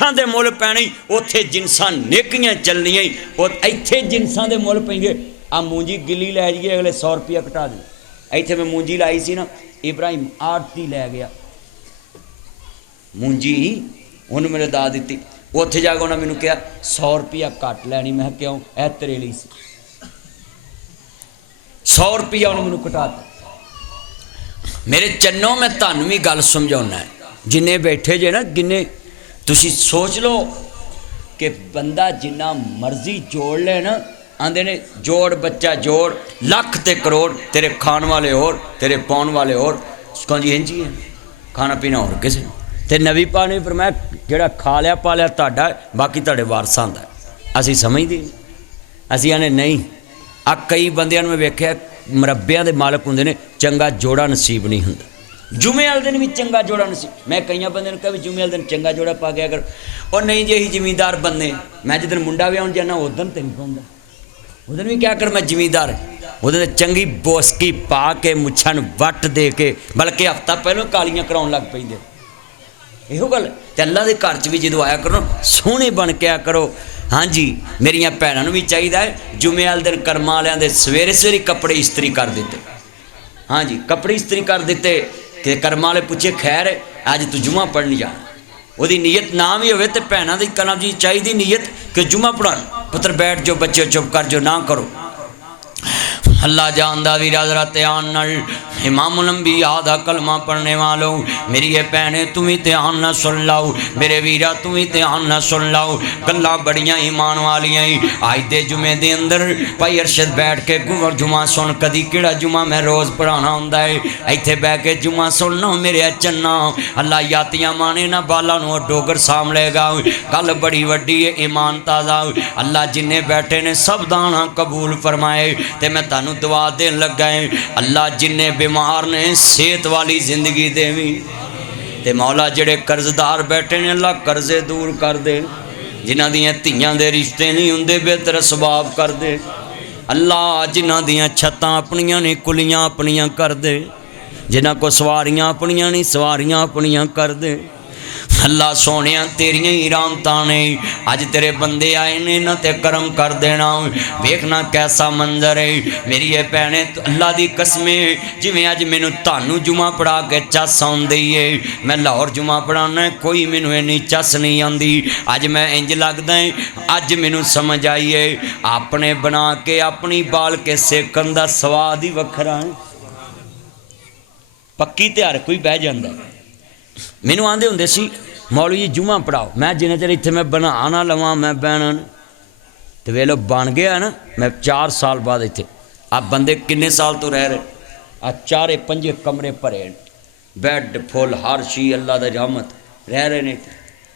जिनसां दे मुल पैने उत्थे जिनसां नेकियां चलनियां और इत्थे जिनसां दे मुल पेंगे। आ मूंजी गिली लै जाइए अगले 100 रुपया घटा दे। इत्थे मैं मूंजी लाई सी ना, इब्राहिम आड़ती लै गया मूंजी, उन्हें मैंने दा दी। उत्थे जाके उन्हें मैनू कहा 100 रुपया घट लैनी। मैं क्यों, ए तेरे लिए सी। 100 रुपया उन्हें मैनू घटाता। मेरे चन्नो मैं तुहानू भी गल समझाना है, जिन्ने बैठे जे ना, जिन्ने तुसी सोच लो कि बंदा जिन्ना मर्जी जोड़ ले ना, आंदे ने जोड़ बच्चा जोड़, लख ते करोड़, तेरे खान वाले और तेरे पाउन वाले और। कौन जी इंजी है, खाना पीना और किसी। तो नबी पा ने फरमाया जिहड़ा खा लिया पा लिया तुहाडा, बाकी तुहाडे वारसां दा। असीं समझदे नहीं, असीं आने नहीं। आ कई बंदियां नूं मैं वेख्या मुरब्बियां दे मालक हुंदे ने, चंगा जोड़ा नसीब नहीं हुंदा। जुमे वाले दिन भी चंगा जोड़ा नसीब, मैं कई बंदे कहा भी जुमे वाले दिन चंगा जोड़ा पा गया कर। और नहीं जी असीं जमींदार बंदे, मैं जिस दिन मुंडा विआउण जाना उस दिन तो नहीं पाउंदा, उस दिन भी क्या कर मैं जमींदार। उस दिन चंगी बोसकी पा के मुच्छां नूं वट दे के, बल्कि हफ्ता पहलों कालियां कराउण लग पैंदे। इहो गल ते अल्लाह दे घर च भी जदों आया करो सोहणे बन के आया करो। हाँ जी, मेरिया भैनों नूं भी चाहिए है, जुमे वाले दिन कर्मां वालियां दे सवेरे सवेरे कपड़े इस्त्री कर दिते। हाँ जी, कपड़े इस्त्री कर दिते कि कर्मां वाले पूछे खैर अज तू जुमा पढ़ने जाना, वही नीयत ना भी होवे ते भैनों की कलम जी चाहिए नीयत कि जुमा पढ़ान। पुत्र बैठ जो बच्चे चुप कर जो, ना करो। अल्लाह जानदा भी राजरा ध्यान नाल इमामुल अंबिया दा कलमा पढ़ने वालों, मेरी ये भैने तुम भी ध्यान ना सुन लाओ, मेरे वीरा तुम भी ध्यान ना सुन लाओ। गल्लां बड़ियां ईमान वालियां ही। अज दे जुमे दे अंदर भाई अरशद बैठ के गुमर जुमा सुन, कदी किहड़ा जुमा मैं रोज़ पढ़ाना हुंदा है, इत्थे बह के जुमा सुनना मेरे चन्ना। अल्लाह यातियां माने ना बाला नूं डोगर साम लेगा। गल बड़ी वड्डी है, ईमान ताज़ा। अल्लाह जिन्ने बैठे ने सब दाना कबूल फरमाए। ते मैं तुहानू दुआ देन लगा है, अल्लाह जिन्ने बीमार ने सेहत वाली जिंदगी देवी, ते मौला जिहड़े कर्जदार बैठे ने अल्लाह कर्जे दूर कर दे। जिन्हां दियां धीआं दे रिश्ते नहीं हुंदे बेहतर सबाब कर दे। अल्लाह जिन्हां दियां छत्तां अपनियां ने कुलियां अपनियां कर दे, जिन्हां को सवारियां अपनियां नहीं सवारियां अपनियां कर दे। अल्लाह सोने तेरिया ही रामतां ने अज तेरे बंदे आए ने ना ते करम कर देना। वेखना कैसा मंजर है मेरी ये भैने, अल्लाह की कसमे जिमें अज मैनू तानू जुमा पढ़ा के चस आउंदी है। मैं लाहौर जुमा पढ़ाना कोई मैनू इन्नी चस नहीं आती। अज मैं इंज लगदा है अज मैनू समझ आई है, अपने बना के अपनी बाल के सेकन का स्वाद ही वखरा है। पक्की त्यार कोई बह जाता। मैनू आंदे हुंदे सी मौलवी जी जुमा पढ़ाओ, मैं जिन्ने चर इत्थे मैं बना ना लवां मैं बहना तो वे लो बन गया ना। मैं 4 साल बाद इत्थे आप बंदे किन्ने साल तो रह रहे, आ 4-5 कमरे भरे, बैड फुल हर चीज़ अल्लाह दी रहमत रह रहे ने।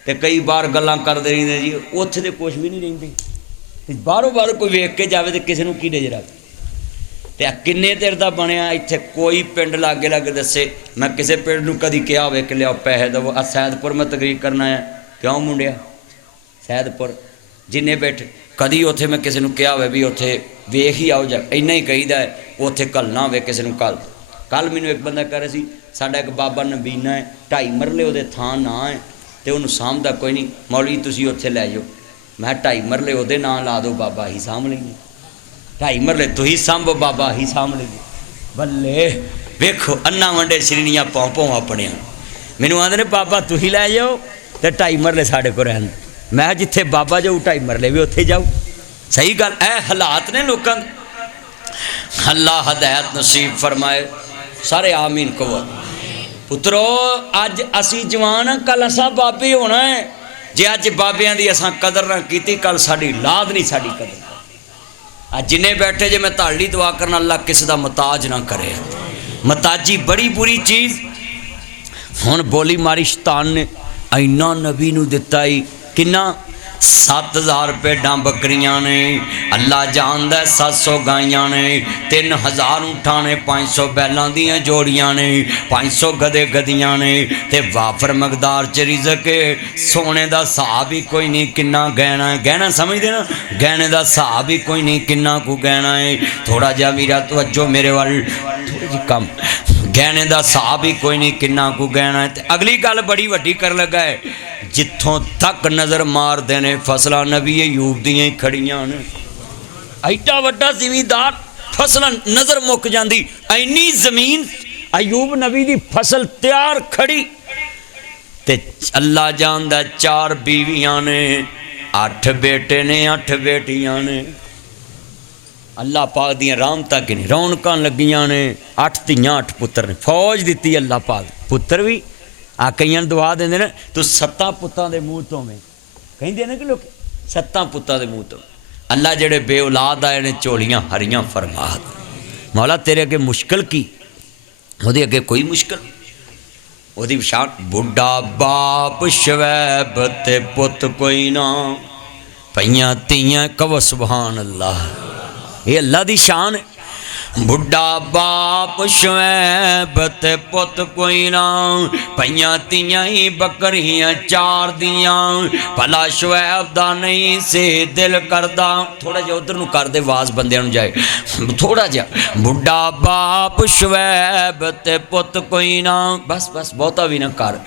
तो कई बार गल्लां करदे रहिंदे जी उत्थे तो कुछ भी नहीं रहिंदे, बाहरों बाहर कोई वेख के जावे तो किसी नूं की नज़र आवे। तो किन्ने देर का बनया इत्थे कोई पिंड लागे लागे दसे। मैं किसी पिंड नूं कदी कहा हो कि लियाओ पैसे दवो। आ सैदपुर मैं तकरीर करना है, क्यों मुंडिया सैदपुर जिन्ने बैठे कदी उत्थे मैं किसी नूं कहा हो भी उत्थे वेख ही आओ जा, इन्ना ही कहीदा है उत्थे घलना होवे किसी नूं घल। कल मैनूं एक बंदा कह रहा सी साडा एक बाबा नबीना है 2.5 मरले उहदे थां ना है तो उन्होंने सामभदा कोई नहीं, मौलवी तुसीं उत्थे लै जाओ। मैं 2.5 मरले उहदे नां ला दो, बाबा ही सामभ लेंगे। 2.5 मरले तुही सांभो, बाबा ही सामभ लेंगे। बल्ले वेखो अन्ना वंडे श्रीनियां पौ पौ अपने। मैनू आंदे ने बाबा तुही लै जाओ तो 2.5 मरले साढ़े को रहन। मैं जिथे बाबा जाऊ 2.5 मरले भी उत्थे जाऊ। सही गल ए हालात ने लोगों। अल्लाह हदायत नसीब फरमाए सारे आमीन कहो। पुत्रो अज असी जवान कल असा बाबे होना है। जे अज बाबियां दी असां कदर ना कीती कल साडी लाद नहीं साडी कदर। आज जिन्हें बैठे जे मैं ताड़ी दुआ करना अल्लाह किसी का मुताज ना करे। मुताजी बड़ी बुरी चीज़। हुण बोली मारी शैतान ने इन्ना नबी नूं दिता ही किन्ना 7000 भेडां बकरियां ने, अल्लाह जानदा 700 गाइयां ने, 3000 ऊँठां ने, 500 बैलों दियां जोड़ियां ने, 500 गधे गधियां ने, ते वाफर मकदार च रिज़क सोने का हिसाब ही कोई नहीं किन्ना गहना है। गहना समझते ना, गहने का हिसाब ही कोई नहीं किन्ना को गहना है। थोड़ा जा वीरा तवज्जो मेरे वाल थोड़ी जी कम, गहने का हिसाब ही कोई नहीं किन्ना को गहना है। अगली गल बड़ी वड्डी कर लगा है जिथों तक नज़र मारते ने फसलां नबी अयूब दियां ही खड़ियां ने। एडा वड्डा जिमीदार फसलां नज़र मुक जाती, इन्नी जमीन अयूब नबी दी फसल तैयार खड़ी। ते अल्लाह जानदा 4 बीवियां ने, 8 बेटे ने, 8 बेटियां ने। अल्लाह पाक दियां रहमतां कि नहीं, रौनकां लगियां ने। 8 धीआं 8 पुत्तर ने, फौज दिती अल्लाह पाक। पुत्तर भी आ कईयां दुआ देंदे ने तू 7 पुत्तां दे मूँह तो में, कहिंदे ने कि लोग 7 पुत्तां दे मूँह तो। अल्लाह जेड़े बे औलाद आए ने झोलियां हरियां फरमा दे। मौला तेरे अगे मुश्किल की, ओहदे अगे कोई मुश्किल। ओहदी शान बुढ़ा बाप शवैब ते पुत कोई ना, पईयां तियां कहो सुभान अल्लाह। ये अल्लाह दी शान है। बुढ़ा बाप शवैब ते पुत कोई ना, पईयां तियां ही बकरियां 4 दियां, भला शवैब दा नहीं से दिल करदा। थोड़ा जिहा उधर नूं कर दे, आवाज़ बंदियां नूं जाए थोड़ा जिहा। बुढ़ा बाप शवैब ते पुत कोई ना, बस बस बहुता भी ना कर।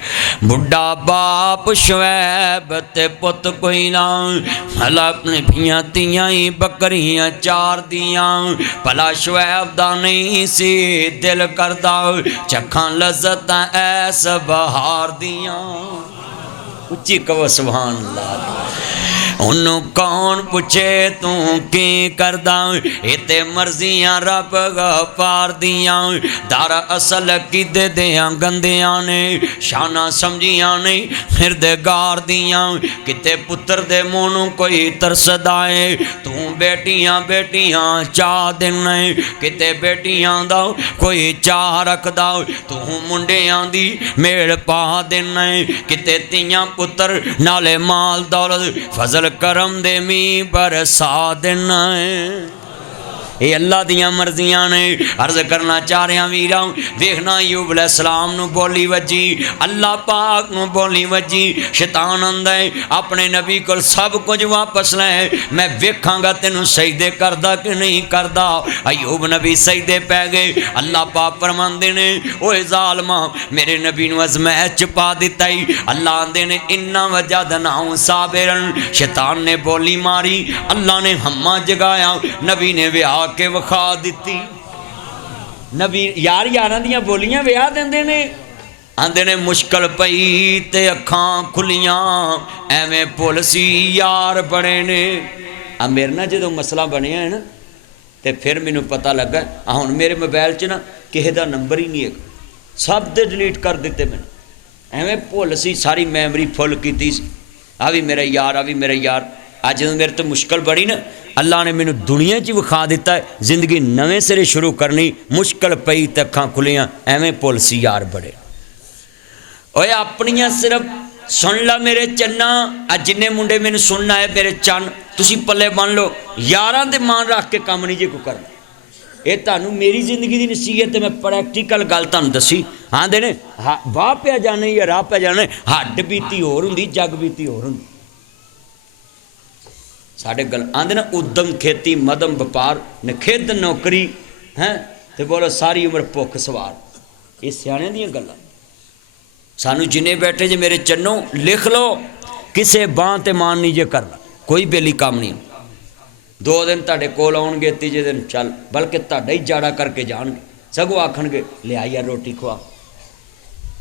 बुढ़ा बाप शवैब ते पुत कोई ना, भला अपने पियां तियां ही बकरियां 4 दियां, भला शवैब दा नहीं सी दिल करदा, चखां लज़्ज़त ऐस बहार दियां। उच्ची कहो सुभान अल्लाह। उन्हों कौन पूछे तू की करदा, इते मर्जियां रब गफार दियां। दर असल किदे दियां गंदियां ने, शाना समझियां नहीं हिरदगार दियां। किते पुत्र दे मुँह नूं कोई तरसदा है, तू बेटियां बेटियां चाह देना। किते बेटियां दा कोई चाह रखदा, तू मुंडियां दी मेल पा देना। किते तियां पुत्र नाले माल दौलत फजल करम दे मी बरसा देना है। ये अल्लाह दियां मर्जियां ने। अर्ज करना चाह रहा वीरा, देखना अयूब अलैहिस्सलाम नूं बोली वजी, अल्लाह पाक नूं बोली वजी। शैतान आंदा है अपने नबी कोल सब कुछ वापस लै, मैं वेखांगा तेनू सजदे करदा कि नहीं करदा। अयूब नबी सजदे पै गए। अल्लाह पाक फरमांदे ने, ओए जालमा मेरे नबी नूं अज़मैश च पा दिता ही। अल्लाह आंदे ने इन्ना वजदनाहु साबिरन। शैतान ने बोली मारी, अल्लाह ने हम्मा जगाया, नबी ने विआह के विखा दिती। नबी यार यारां दियां बोलियां विआह देंदे ने। आंदे ने मुश्किल पई ते अखां खुलियां, एवें भुल सी यार बने ने। आ मेरे ना जो मसला बनया है ना, तो फिर मैनू पता लगा हुण मेरे मोबाइल च ना किसी का नंबर ही नहीं है, सब दे डिलीट कर दिते मैंने। एवें भुल सी, सारी मैमरी फुल की। आ भी मेरा यार, आ भी मेरा यार। अज जो मेरे तो मुश्किल बड़ी ना, अल्लाह ने मैनू दुनिया च विखा दिता है, जिंदगी नवें सिरे शुरू करनी। मुश्किल पई ते अखां खुलियां, एवें भुल सी यार बड़े। ओए अपनियां सिर्फ सुन ला मेरे चन्ना। अज जिन्ने मुंडे मैनू सुनना है मेरे चन्न, तुसी पल्ले बन लो। यारां दे मान रख के काम नहीं जे कोई करना। ये तुहानू मेरी जिंदगी की नसीहत है, मैं प्रैक्टिकल गल तुहानू दसी। आंदे ने वाह पिया जाने या राह पिया जाने, हड्ड बीती होर हुंदी, जग बीती होर हुंदी। साढ़े गल आंदे ना उद्यम खेती मदम व्यापार नखिद नौकरी हैं, तो बोलो सारी उम्र भुख सवार। ये सियाणियां दियां गल्लां। सानू जिन्ने बैठे जे मेरे चन्नो लिख लो, किसे बांह ते मान नहीं जे करना, कोई बेली काम नहीं। 2 दिन तुहाडे कोल आउणगे, तीजे दिन चल, बल्कि तुहाडा ही जाड़ा करके जाणगे। सगों आखणगे लिया यार रोटी खवा।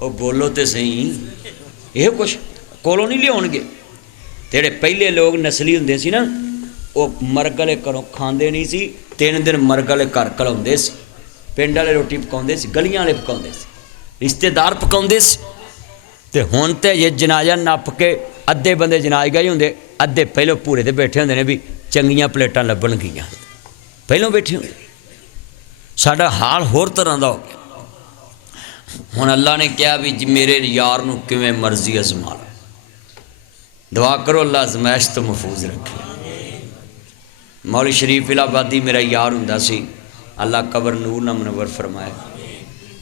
ओ बोलो तो सही, ये कुछ कोलों नहीं लियाउणगे। जेड़े पहले लोग नस्ली हुंदे सी ना, वो मरग वाले घरों खांदे नहीं सी, 3 दिन मरग वाले घर घलाउंदे सी। पिंड वाले रोटी पकाउंदे सी, गलियां वाले पकाउंदे सी, रिश्तेदार पकाउंदे सी। ते हुण ते जे जनाजा नप के अद्धे बंदे जनाजा ही हुंदे, अद्धे पहलों भूरे ते बैठे हुंदे ने भी चंगियां प्लेटां लभणगियां, पहलों बैठे हुंदे। साडा हाल होर तरह दा हो गया। हुण अल्लाह ने कहा भी मेरे यार नूं किवें मर्जी अजमा लो। दुआ करो अल्लाह अजमैश तो महफूज रखे। मौलवी शरीफ इलाहाबादी मेरा यार हुंदा सी, अल्लाह कबर नूर ना मुनव्वर फरमाए।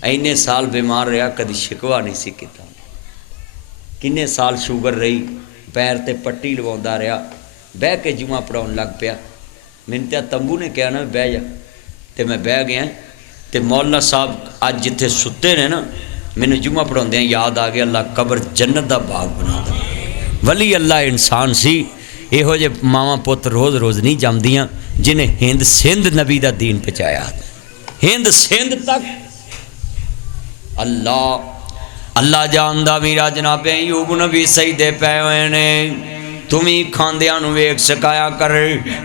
इन्ने साल बीमार रहा, कभी शिकवा नहीं सी कीता। किन्ने साल शुगर रही, पैर ते पट्टी लवाउंदा रहा, बह के जुआ पढ़ाउण लग पिया। मैनूं तां तंबू ने कहा ना बह जा, तो मैं बह गया। तो मौलाना साहब अज जिथे सुते ने ना, मैनूं जुआ पढ़ाउंदे याद आ गया, अल्लाह कबर जन्नत दा बाग बना दे। वली अल्लाह इंसान सी। इहो जे मावां पुत रोज़ रोज़ नहीं जमदियां जिन्हें हिंद सिंध नबी दा दीन पहुँचाया, हिंद सिंध तक। अल्लाह अल्लाह जानदा वीरा जनाबे अयूब नबी सजदे पै होए ने। तुम ही खांदियां नूं वेख सकाया कर,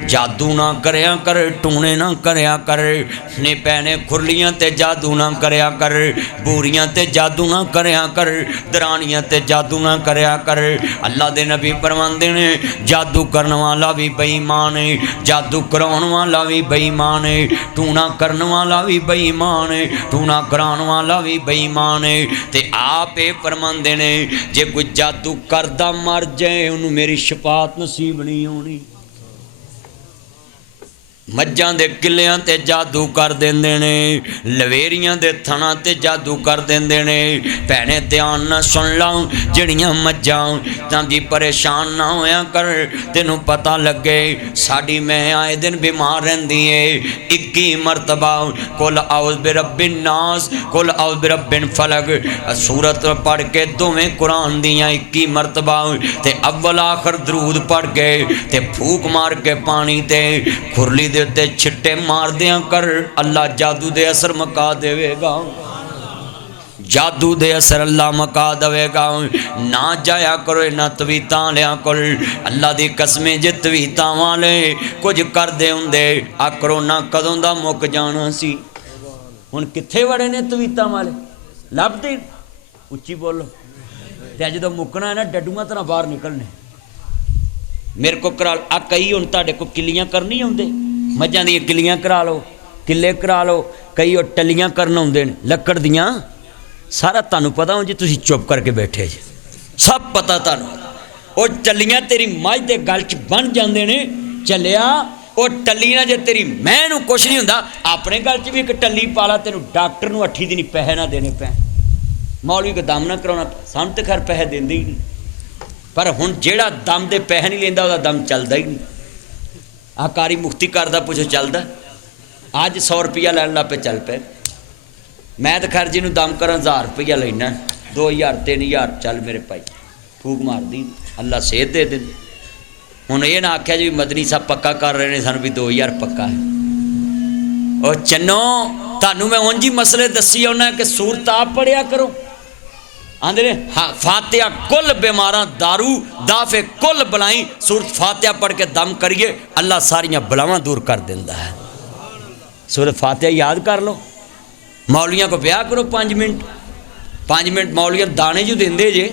जादू ना करया कर, टूने ना करया कर, ने पैने खुरलियां ते जादू ना करया कर, बूरियां ते जादू ना करया कर, दरानियां ते जादू ना करया कर। अल्लाह दे नबी फरमांदे ने जादू करन वाला भी बेईमान है, जादू कराउण वाला भी बेईमान है, टूना करन वाला भी बेईमान है, टूना कराउण वाला भी बेईमान है। ते आप ये फरमांदे ने जे कोई जादू करदा मर जाए उन्होंने मेरी शफात नसीब नहीं होनी। मज्जां दे किलियां ते जादू कर देंदे ने, लवेरियां दे थणा ते जादू कर देंदे ने। भैणे ध्यान ना सुन ला, जड़ियां मज्जां तां जी परेशान ना होया कर, तेनू पता लगे साडी मैं आए दिन बीमार रहिंदी है। 21 मरतबा कुल औज़ बिरब्बिन नास, कुल औज़ बिरब्बिन फलक सूरत पढ़ के दोवें कुरान दियां 21 मरतबा ते अव्वल आखिर दरूद पढ़ के ते फूक मार के पानी ते खुरली दे उत्ते छिट्टे मार दिया कर। अल्लाह जादू दे असर मका देवेगा, जादू दे असर अल्लाह मका देवेगा। ना जाया करो इन्हां तवीतां लिया कर। अल्लाह दी कसमें जे तवीतां वाले कुछ करदे हुंदे आ करोना कदों दा मुक जाना सी। हुण कित्थे वड़े ने तवीतां वाले, लभदे उच्ची बोलो। ते जदों मुकना है ना डड्डूआं तरह बाहर निकलने। मेरे को करा आ कई हुण तुहाडे को किलियां करनी आउंदे, मज्जां दी किलियां करा लो, किले करा लो। कई और टलियां करन आउंदे ने लक्कड़ दियां। सारा तुहानूं पता हो जी, तुसीं चुप करके बैठे जी, सब पता तुहानूं। और टलियां तेरी मझ दे गल च बन जांदे ने चलिया। और टलियां जे तेरी मैं नूं कुछ नहीं हुंदा, अपने गल च भी एक टली पाला, तेनूं डॉक्टर नूं 8 दिन पैसे ना देने पैण, मौलवी को दम ना कराउणा। सानूं ते खैर पैसे दिंदे ही नहीं, पर हुण जिहड़ा दम दे पैसे नहीं लैंदा उहदा दम चलदा ही नहीं। आ कारी मुफ्ती करदा पुछो चलदा। अज 100 रुपया लैन लग पे, चल पे। मैं तो खैर जिन्होंने दम करा 1000 रुपया लेना, 2000 3000 चल मेरे भाई, फूक मार दी, अल्लाह सेहत दे दे। हुण ये ना आख्या जी मदनी साहब पक्का कर रहे हैं सानू भी 2000 पक्का है। और चन्नो तुहानू मैं उंज ही मसले दसी आना कि सूरत आप पढ़िया करो। आंदे ने हाँ फातिहा कुल बीमारां दारू दाफे कुल बलाई, सूरत फातिहा पढ़ के दम करिए अल्लाह सारियां बलावां दूर कर देंदा है। सूरत फातिहा याद कर लो। मौलियां को ब्याह करो 5 मिनट, 5 मिनट मौलिया दाने जो देंदे जे,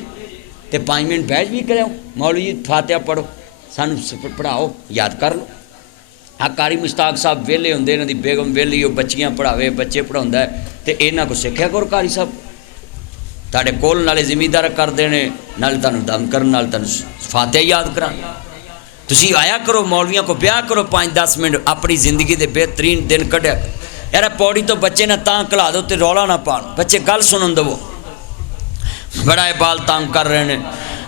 ते 5 मिनट बैठ भी कराओ। मौलवी जी फातिहा पढ़ो, सानू पढ़ाओ, याद कर लो। हाँ कारी मुश्ताक साहब वेले होंदे, इन्हां दी बेगम वेली, वो बच्चियां पढ़ावे, बच्चे पढ़ाउंदा है, ते इन्हां को सिक्ख्या करो कारी साहब। तुहाडे कोल नाले जिमीदार करदे ने, नाले तुहानूं दम करन, नाले तुहानूं फातिहा याद करा। तुसीं आया करो, मौलवियां को ब्याह करो 5-10 मिनट, अपनी जिंदगी दे बेहतरीन दिन कढ़िया। यार पौड़ी तो बच्चे ने तां घला दो ते रौला ना पान, बच्चे गल सुनन दवो। बड़ा बाल तंग कर रहे हैं।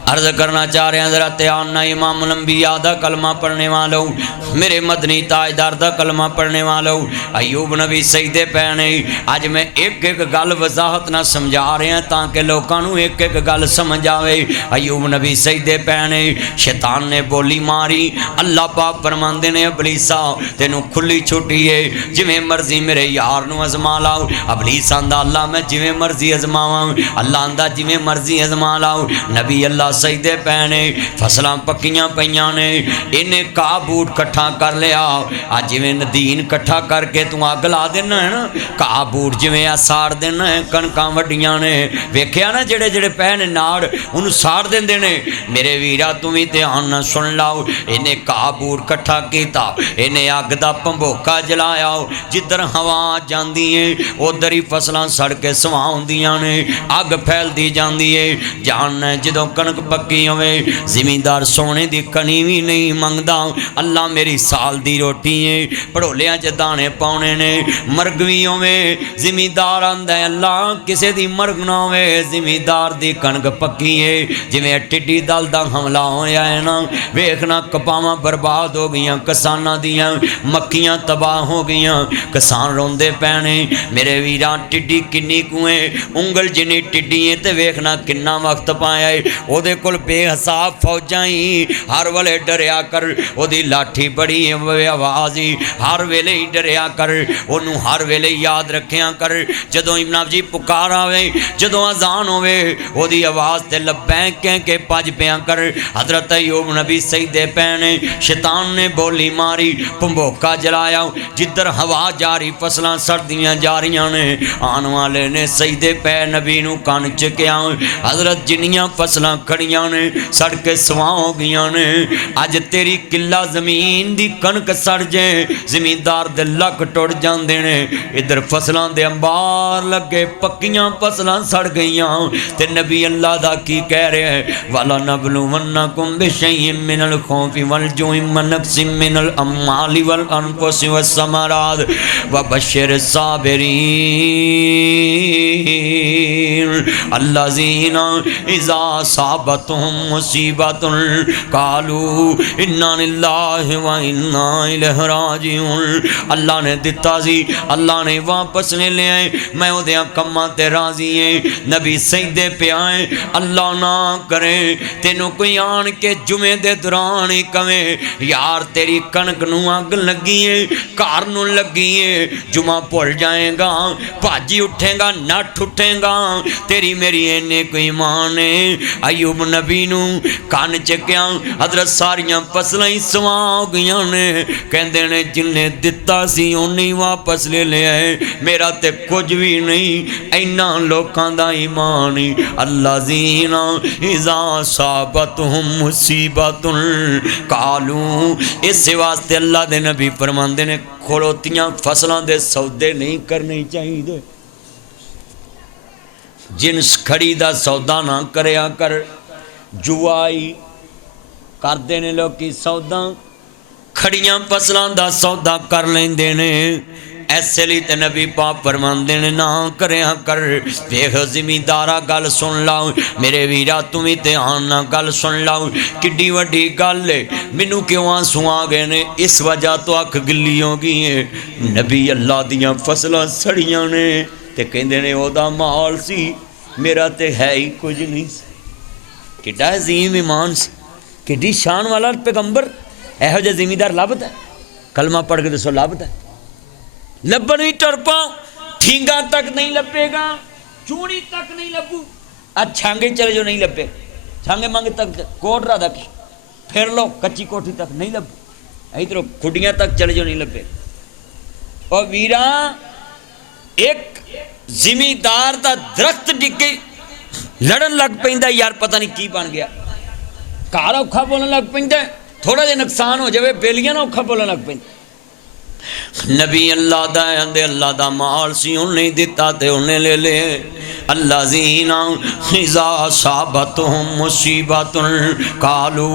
अर्ज करना चाह रहे हैं ज़रा ध्यान ना, इमाम लंबिया दा कलमा पढ़ने वालों, मेरे मदनी ताजदार दा कलमा पढ़ने वालों, अयूब नबी सजदे पैने। अज मैं एक एक गल वजाहत ना समझा रहे हैं ताकि लोगों को एक एक गल समझ आवे। अयूब नबी सजदे पैने, शैतान ने बोली मारी। अल्लाह पाक फरमांदे ने अबलीसा तेनू खुली छुट्टी है, जिवें मर्जी मेरे यार नू अजमा लाओ। अबलीस आंदा अल्लाह मैं जिवें मर्जी अजमावां, अल्लाह आंदा जिवें मर्जी अजमा लाओ। नबी अल्लाह सजदे पैने, फसलां पक्कियां पईयां ने, इन्हें घाह बूट कट्ठा कर लिया। अज जिवें नदीन कट्ठा करके तू अग ला देना है ना, घाह बूट जिवें आ साड़ देना है। कणकां वड्डियां ने, वेखिया ना जेड़े जेड़े पै ने नाड़ उन्होंने साड़ देंदे ने। मेरे वीरा तू भी ध्यान नाल सुन लाओ। इन्हें घाह बूट कट्ठा किया, इन्हें अग दा भंबोका जलाया। जिधर हवा जाती है उधर ही फसलां सड़ के सवाह होंदियां ने, अग फैलती जाती है। जानना जदों कणक पक्की होवे, जिमीदार सोने की कणी भी नहीं मंगदा। अल्लाह मेरी साल की रोटी है, भड़ोलियां च दाने पाने ने। मरग भी होवे, जिमीदार आंदा अल्लाह किसी की मरग ना होवे, जिमीदार की कणक पक्की है। जिवें टिड्डी दल का हमला होया है ना, वेखना कपावां बर्बाद हो गई, किसानां दियां मक्खियां तबाह हो गई, किसान रोंदे पैने। मेरे वीरां टिड्डी किन्नी कुएं उंगल जिन्नी टिड्डी है, तो वेखना किन्ना वक्त पाया है। ਉਹਦੇ ਕੋਲ ਬੇਹਿਸਾਬ ਫੌਜਾਂ ਹੀ, ਹਰ ਵੇਲੇ ਡਰਿਆ ਕਰ, ਉਹਦੀ ਲਾਠੀ ਬੜੀ ਆਵਾਜ਼ ਹੀ, ਹਰ ਵੇਲੇ ਹੀ ਡਰਿਆ ਕਰ, ਉਹਨੂੰ ਹਰ ਵੇਲੇ याद रखिया कर। जदों इमाम जी पुकार आवे, जदों अजान होवे, ओदी आवाज़ ते लब्बैक कह के भज पिया कर। हजरत अयूब नबी सजदे पैने, शैतान ने बोली मारी, भंबोका जलाया, जिधर हवा जा रही फसलां सड़दियां जा रही ने, आने वाले ने सजदे पै नबी नूं कन चुकिया। हजरत जिन्नियां फसलां खड़ियां ने सड़ के सवां हो गई ने, अज तेरी किला जमीन दी कणक सड़ जाए, जमींदार दे लक टुट जांदे ने। इधर फसलों के अंबार लगे, पक्कियां फसलां सड़ गई। ते नबी अल्लाह दा की कह रहे हैं, वाला नबलुवन्नकुम बिशैइन मिनल खौफि वल जुइ व नक्सिम मिनल अम्वालि वल अनफुसि वस्समरात व बश्शिर साबिरीन अल्लज़ीना इज़ा असाबतहुम मुसीबतुन क़ालू इन्ना लिल्लाहि व इन्ना इलैहि राजिऊन। अल्लाह ने दिता सी, अल्लाह ने वापस ले लिया, मैं उहदे कम्मां ते राजी है। नबी सजदे पे आए, अल्लाह ना करे तेनों कोई आन के जुमे दे दौरान ही कवे यार तेरी कणक नूं अग लगी है, घर नूं लगी है, जुमा भुल जाएगा, भाजी उठेगा, नठ उठेगा, तेरी मेरी इन्ने कोई मान है। अयूब नबी नूं कन चुकिया, हजरत सारियां फसलां ही सवा हो गई ने, कहंदे ने जिन्ने दिता सी उन्ने ही वापस ले लिया है, मेरा ते कुछ भी नहीं। इन्ना लोकां दा ईमान ही, अल्लज़ीना इज़ा असाबतहुम मुसीबतुन क़ालू। इस वास्ते अल्लाह दे नबी फरमांदे ने खड़ोतियां फसलों के सौदे नहीं करने चाहिए, जिन्स खड़ी दा सौदा ना करया कर। जुआई करते ने लोग सौदा, खड़ियां फसलों का सौदा कर लेंदे ने। ऐसे लिए तो नबी पाक फरमांदे ने ना करया कर। देख जिमीदारा गल सुन लाओ, मेरे वीरा तू भी ध्यान ना गल सुन लाओ, किड्डी वड्डी गल है। मैनू क्यों आंसू आ गए ने, इस वजह तो अख गिल्ली हो गई है। नबी अल्लाह दियां फसलां सड़ियां ने ते कहंदे ने ओदा माल सी, मेरा ते है ही कुछ नहीं। किड्डा अजीम ईमान सी, किड्डी शान वाला पैगंबर। इहो जिहा जिमीदार लभदा, कलमा पढ़ के दसो लभदा? लभन भी टुर पाओ, ठींगा तक नहीं लभेगा, चूड़ी तक नहीं लभू। आज छांगे चले जो नहीं लभे, छांगे मांगे तक कोटरा तक फिर लो, कच्ची कोठी तक नहीं लभू, इधरों खुडियां तक चले जो नहीं लभे। और वीरा एक जिमीदार का दरख्त डिगे लड़न लग पैंदा, यार पता नहीं की बन गया, घर औखा बोलन लग पैंदा, थोड़ा जिहा नुकसान हो जाए बेलियां ना औखा बोलन लग पैंदा। नबी अल्लाह दा आंदे अल्लाह दा माल सी, उन्हें दिता ते उन्हें ले ले। अल्लाज़ीना इज़ा असाबतहुम मुसीबतुन क़ालू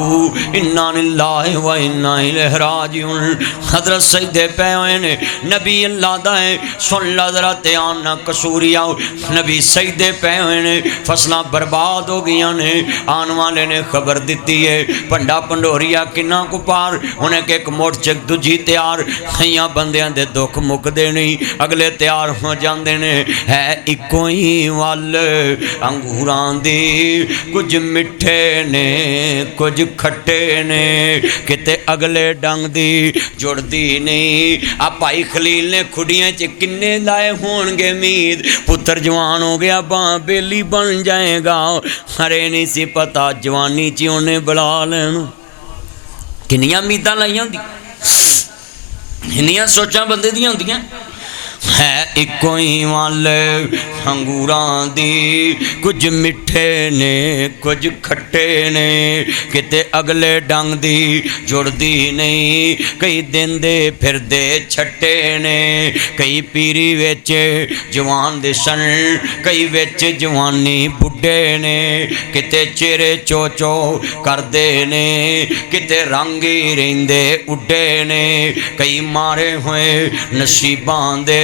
इन्ना लिल्लाहि व इन्ना इलैहि राजिऊन। हज़रत सजदे पे हुए ने, नबी अल्लाह दा है, सुन ला जरा ध्यान ना कसूरिया। नबी सजदे पे हुए ने, फसलां बर्बाद हो गई ने। आने वाले ने खबर दी है, भंडा भंडोरिया किन्ना को पार, उन्हें के एक मुठ च दूजी तैयार। कईयां बंदियां दे दुख मुकदे नहीं, अगले तैयार हो जाते ने। है इको ही वल अंगूरां दी, कुछ मिठे ने कुछ खट्टे ने, किते अगले डंग दी जुड़दी नहीं। आ भाई खलील ने खुडियां च किन्ने लाए होणगे मीद, पुत्र जवान हो गया बां बेली बन जाएगा। हरे नहीं सी पता जवानी च उन्हें बुला लेना। किन्नियां मीदां लाइयां होंदी, इन्नियां सोचां बंदे दियां होंदियां। है इको ही वल अंगूरां दी, कुछ मिठे ने कुछ खट्टे ने, किते अगले डंग दी जुड़दी नहीं। कई देंदे फिरदे छट्टे ने, कई पीरी विच जवान दिसन, कई विच जवानी बुढ़े ने। किते चेहरे चो करदे ने, किते रंग ही रहिंदे उड्डे ने। कई मारे हुए नसीबां दे,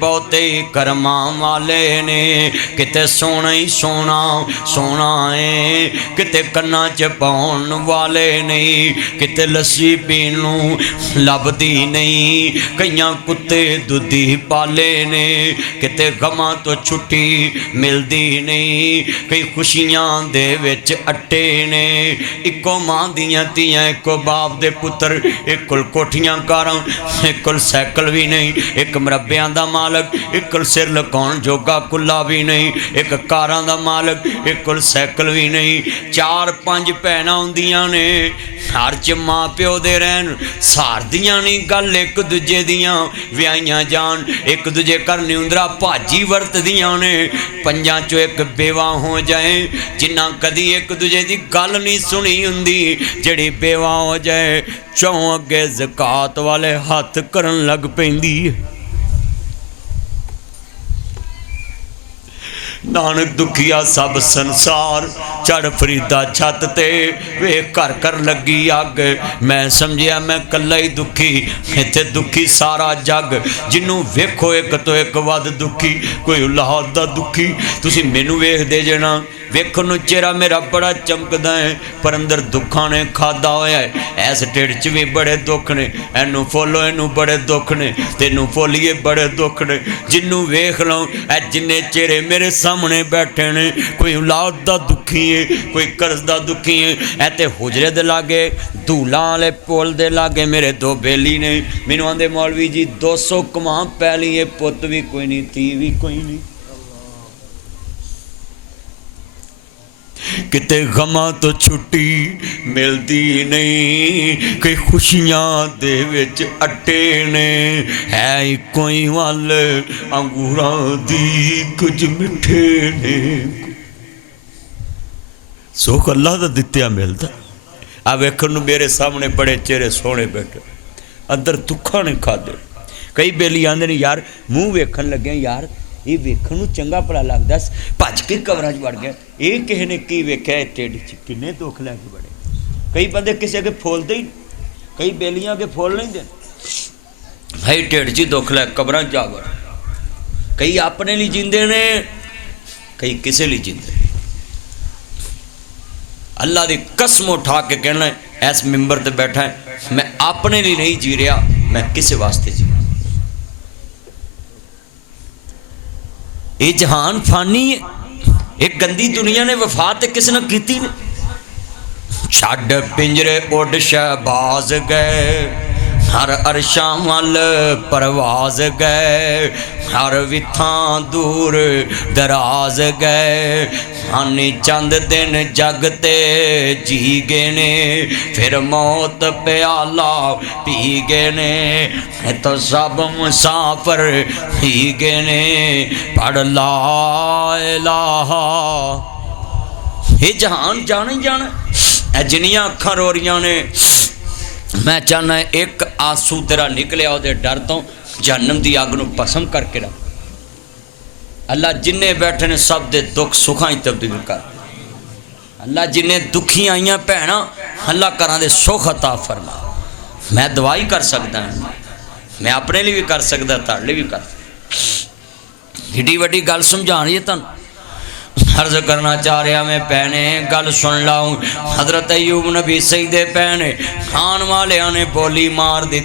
बहुते कर्मा वाले ने किते सोना ही सोना सोना है किते कन्ना च पाउन वाले नहीं किते लस्सी पीन नूं लभदी नहीं कईयां कुत्ते दुधी पाले ने किते गमां तो छुट्टी मिलदी नहीं कई खुशियां दे विच अट्टे ने इको मां दियां धीआं इको बाप दे पुत्र एक कोल कोठियां कारां एक कोल सैकल भी नहीं एक मरब्बियां दा मालक एक कोल सिर लकाउण जोगा कुल्ला भी नहीं एक कारां दा मालक एक कोल सैकल भी नहीं चार पंज भैणां हुंदियां ने घर च माँ प्यो दे रहन सारदियां नहीं गल एक दूजे दियां विआहियां जान एक दूजे घर निउंदरा भाजी वरतदियां ने पंजां चों एक बेवा हो जाए जिन्ना कदी एक दूजे दी गल नहीं सुनी हुंदी जिहड़ी बेवा हो जाए चौं अगे ज़कात वाले हथ करन लग पैंदी है। नानक दुखिया सब संसार चढ़ फरीदा छत ते वे घर घर लगी अग मैं समझिया मैं कला ही दुखी इत्थे दुखी सारा जग जिन्नू वेखो एक तो एक वध दुखी कोई औलाद दा दुखी तुसी मैनू वेखदे जेना वेखण नूं चेहरा मेरा बड़ा चमकदा है पर अंदर दुखा ने खादा होया है इस ढिड च भी बड़े दुख ने इनू फुल इनू बड़े दुख ने तेनू फुलिए बड़े दुख ने जिन्नू वेख लो ए जिन्ने चेहरे मेरे सामने बैठे ने कोई औलाद दा दुखी है कोई कर्ज दा दुखी है ए ते हुजरे दे लागे धूलां वाले पुल दे लागे मेरे दो बेली ने मैनू आंदे मौलवी जी 200 कमा पैली है पुत भी कोई नहीं धी भी कोई नहीं किते गमां तो छुट्टी मिलती नहीं कई खुशियां दे विच अट्टे ने है कोई वल अंगूरां दी कुछ मिठे ने सुख अल्लाह दा दित्या मिलदा आ वेखण नूं मेरे सामने बड़े चेहरे सोहणे बैठे अंदर दुखा ने खादे कई बेली आंदे ने यार मूँह वेखण लगे यार ये वेखण नूं चंगा भला लगदा भज के कवरां 'च वड़ गया ये किसी ने की वेख्या ढिड 'च किन्ने दुख लैके बड़े कई बंदे किसी अगे फुलदे ही कई बेलियां अगे फुल नहीं दे भाई ढिड 'च दुख लै कबरां 'च जावर कई अपने लिए जींदे ने कई किसे लिए जींदे अल्लाह की कसम उठा के कहना इस मिंबर ते बैठा है मैं अपने लिए नहीं जी रहा मैं किसे वास्ते जी ये जहान फानी है एक गंदी दुनिया ने वफात किस ने की छड़ पिंजरे उड़ शहबाज गए हर अरशां वल परवाज गए हर विथां दूर दराज गए हानी चंद दिन जगते जी गए ने फिर मौत प्याला पी गए ने तो सब मुसाफर ही गए ने पढ़ ला इलाहा ये जहान जाना ही जाना जिन्नियां अखां रो रही ने मैं चाहना एक आंसू तेरा निकलिया वो डर तो जहन्नम की अग नूं भस्म करके रख अल्लाह जिन्ने बैठे ने सब दे दुख सुखां ही तब्दील कर अल्लाह जिन्ने दुखी आईयां भैणां अल्लाह घरां दे सुख अता फरमा मैं दवाई कर सकदा मैं अपने लिए भी कर सकदा तुहाडे लिए भी कर एडी वड्डी गल समझाणी है तुहानूं अर्ज करना चाह रहा मैं भैने गल सुन लाऊं हजरत अयूब नबी सईदे भैने खान वाले ने बोली मार दी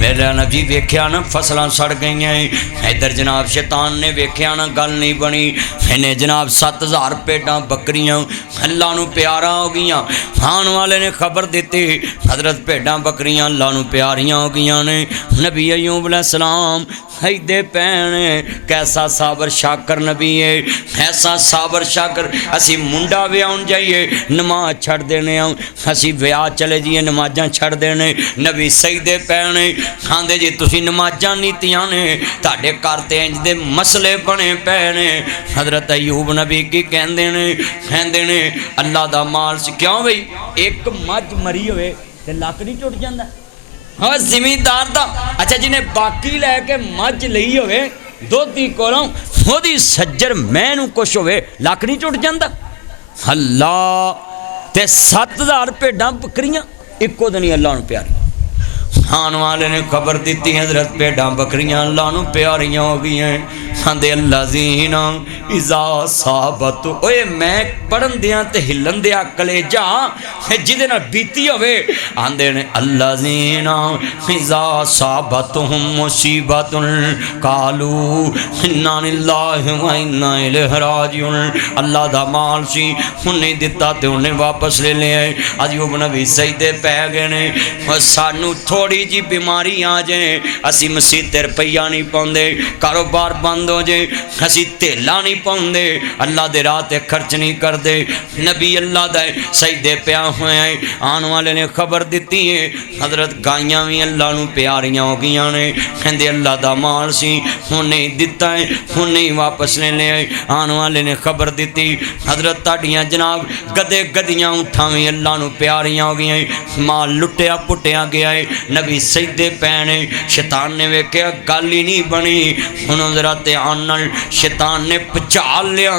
मेरा नबी वेख्या ना फसलां सड़ गई इधर जनाब शैतान ने वेख्या ना गल नहीं बनी इन्हें जनाब 7000 भेडां बकरियां अल्लाह नूं प्यारा हो गई खान वाले ने खबर दी हजरत भेडां बकरियां अल्लाह नूं प्यारियां हो गई ने नबी अयूब अलैहिस्सलाम हैदे भैने कैसा साबर शाकर नबी है ऐसा साबर शाकर असी मुंडा व्याहन जाइए नमाज छड़ देने असी व्याह चले जाइए नमाजा छड़ देने नबी सईदे भैने आंदे जी तुसी नमाजा नीतियां ने तुहाडे घर ते इंज दे मसले बने पे ने हजरत अयूब नबी की कहंदे ने अल्लाह दा माल सी क्यों बई एक मझ मरी होवे ते लक नहीं टुट जांदा हाँ जिमीदार दा अच्छा जिन्हें बाकी लैके मझ लई होवे दोधी कोलों ओदी सज्जर मैनू कुछ होवे लक नहीं टुट जांदा अल्लाह ते 7000 भेडां बकरियां इक्को दिन ही अल्लाह नूं प्यारी आन वाले ने खबर दी हजरत भेडा बकरियां अल्लाह नूं प्यारियां हो गई हैं। आंदे अल्लाह जीना इज़ा साबत ओए मैं पढ़न दियां ते हिलन दिया कलेजा जिदे नाल बीती होवे। आंदे ने अल्लाह जीना इज़ा साबत हुम मुसीबतुन कालू इन्ना लिल्लाहि व इन्ना इलैहि राजिऊन। अल्लाह दा माल सी उन्हें दिता ते उन्हें वापस ले लिया। अयूब नबी सजदे पै गए ने। सानू थोड़ी जी बीमारी आ जाए असी मसीते रुपया नहीं पाते, कारोबार बंद हो जाए असी तेला नहीं पाते, अल्लाह दे राह ते खर्च नहीं करते। नबी अल्लाह दा सजदे पिया हुआ है। आने वाले ने खबर दी है हजरत गाइयां भी अल्लाह नूं प्यारियां हो गई ने। कहते अल्लाह दा माल सी उन्हें दिता है उन्हें वापस ले लिया। आने वाले ने खबर दी हजरत ताड़ियाँ जनाब गदे गदियाँ उठा भी अल्लाह नूं प्यारियां हो गई। माल लुटिया पुटिया गया है। नबी सजदे पैने। शैतान ने वेख्या गल ही नहीं बनी। हुण जरा ध्यान नाल शैतान ने भुचाल लिया।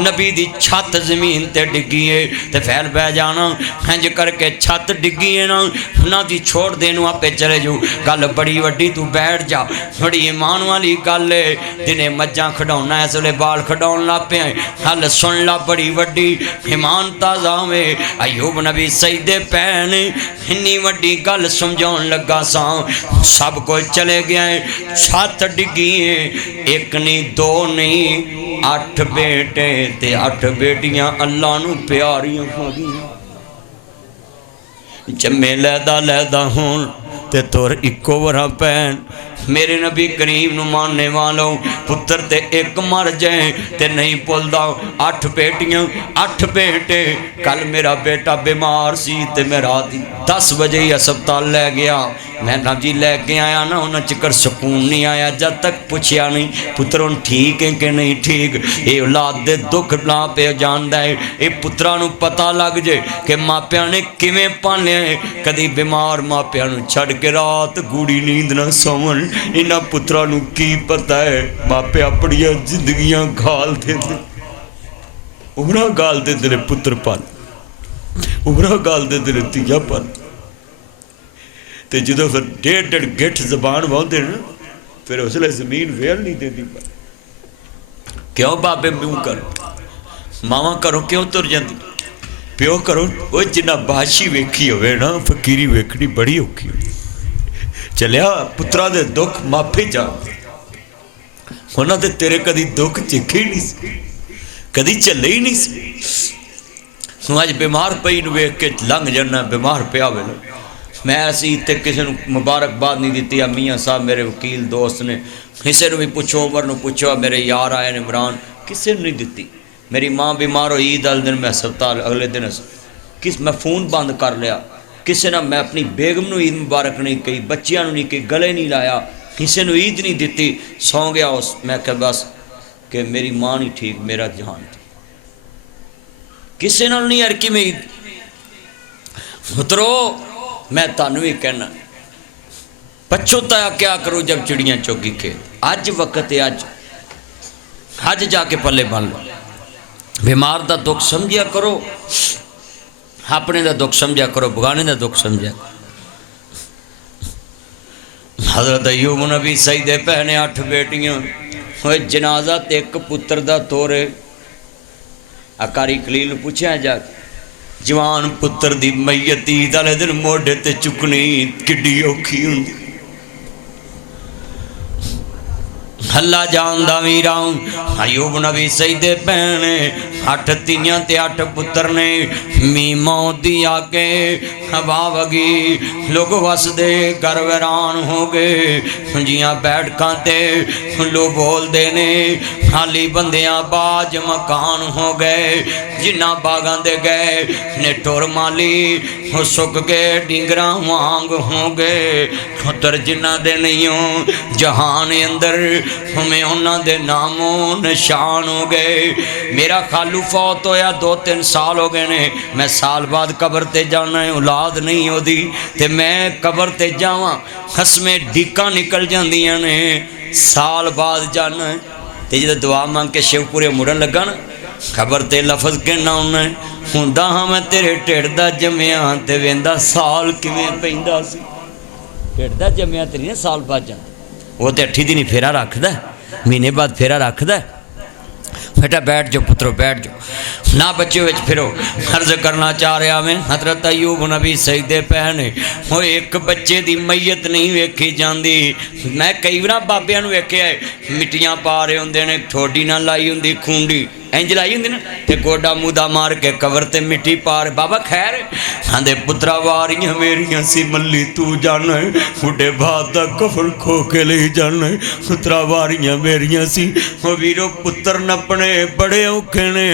नबी दी छत जमीन ते डिगी है ते फैल पै जाना। इंज करके छत डिगी है ना उन्हां दी छोड़ देनू आपे चले जाओ। गल बड़ी वड्डी तू बैठ जा, बड़ी ईमान वाली गल है। दिने मज्जां खड़ाउना इस वेले बाल खड़ाउण लग पिया। हल सुन ला बड़ी वड्डी ईमान ताज़ा वे। अयूब नबी सजदे पैने इन्नी वड्डी गल समझाउण लगा सा सब कुछ चले गया है। छत डिगी है, एक नहीं दो नहीं 8 बेटे ते 8 बेटियां अल्लाह नूं प्यारियां हो गई। जम्मे लैदा लैदा हुण ते तुर इको वरा पैन। मेरे नबी करीम नूं मानने वालों पुत्र ते एक मर जाए ते नहीं भुलदा। 8 बेटियां 8 बेटे। कल मेरा बेटा बीमार सी ते मैं रात 10 बजे ही अस्पताल लै गया। मैं ना जी लैके आया ना उन्हें चिकर सुकून नहीं आया जब तक पूछया नहीं पुत्र हुण ठीक है कि नहीं ठीक। ये औलाद दे दुख ना पे जानदा है। ये पुत्रा नूं पता लग जाए कि मापिया ने किवें पालिया है। कदी बीमार मापिया नूं छड़ के रात गूड़ी नींद ना सौवन। इन्हां पुत्रा नूं की पता है मापे अपनियां जिंदगियां गाल देंदे। उमरां गाल देंदे ने पुत्र पाल, उमरां गाल देंदे ने धीआं पाल। तो जो फिर 1.5 गिठ जबान वाँदे ना फिर उसले जमीन वेल नहीं देती। क्यों बाबे मूँह कर मावा करो क्यों तुर जाती प्यो करो। वो जिन्ना बादशी वेखी होवे ना फकीरी वेखनी बड़ी औखी हो। चलिया पुत्रा दे दुख माफे जा उन्होंने तेरे कदी दुख चिखे ही नहीं कदी झले ही नहीं। अज बीमार पई नूं वेख के लंघ जाना बीमार पिया वे। मैं असी इतने किसी को मुबारकबाद नहीं दी। मियाँ साहब मेरे वकील दोस्त ने किसी भी पूछो उमर नूं पूछो मेरे यार आए ने इमरान किसी ने नहीं दी। मेरी माँ बीमार हो ईद वाले दिन मैं अस्पताल अगले दिन किस मैं फ़ोन बंद कर लिया। किसी ने मैं अपनी बेगम नूं ईद मुबारक नहीं कही, बच्चियां नूं नहीं कही, गले नहीं लाया, किसी ने ईद नहीं दी। सौ गया उस मैं कहा बस कि मेरी माँ नहीं ठीक मेरा जहान थी। किसी नाल नहीं अरकी में ईद। पुत्रो मैं तानू भी कहना पछताया क्या करो जब चिड़ियाँ चौगी खेत। अज वक्त है अज जाके पल्ले बन लो। बीमार का दुख समझिया करो, अपने का दुख समझा करो, बगाने का दुख समझा। हजरत अयूब नबी सजदे पैने 8 बेटियां जनाजा ते एक पुत्र दा तोरे। अकारी खलील पूछया जा जवान पुत्र दी मैयत ईद वाले दिन मोढे ते चुकनी किड्डी औखी हुंदी। हल्ला जानदा वीरा अयूब नबी सजदे पैने 8 धीआं ते 8 पुत्र ने। मीमा दी आके हवा वगी लोग वसदे घर वैरान हो गए। जियां बैठकां ते लोग बोलदे ने खाली बंदियां बाज मकान हो गए। जिन्ना बागां दे गए ने टुर माली हो सुक गए डिंगरां वांग हो गए। पुत्र जिन्ना दे नहीं हो जहान अंदर हमें उन्होंने दे नामो निशान हो गए। मेरा खालू फौत होया 2-3 साल हो गए ने। मैं साल बाद कबर ते जाना है, औलाद नहीं होती ते मैं कबर ते जावां खसमे डीकां निकल जांदियां ने। साल बाद जाना है ते जो दुआ मांग के शिवपुरे मुड़न लगा ना खबर ते लफज कहना उन्हें हुंदा हाँ मैं तेरे ढिड दा जम्मिया ते वेंदा साल किवें पैंदा सी। ढिड दा जम्मिया ते नहीं साल बाद जाता। वो तो 8 दिन ही फेरा रखदा, महीने बाद फेरा रखदा। बेटा बैठ जाओ पुत्रो बैठ जाओ ना बच्चे विच फिरो। अर्ज करना चाह रहा मैं हजरत अयूब नबी सजदे पै ने। वो एक बच्चे की मैयत नहीं वेखी जाती। मैं कई बार बाबिया वेख्या मिट्टियां पा रहे होंगे ने, ठोडी ना लाई होंगी खूंडी इंज लाई होंगी ना, तो गोडा मुदा मार के कवर ते मिट्टी पा रहे। बाबा खैर आंदे पुत्रा वारियां मेरियां सी मल्ली तू जाना है, बुढ़े बाप का कफन खो के ले जाना है। पुत्रा वारियां मेरियां सी। वो वीरो पुत्र नपने बड़े औखे ने।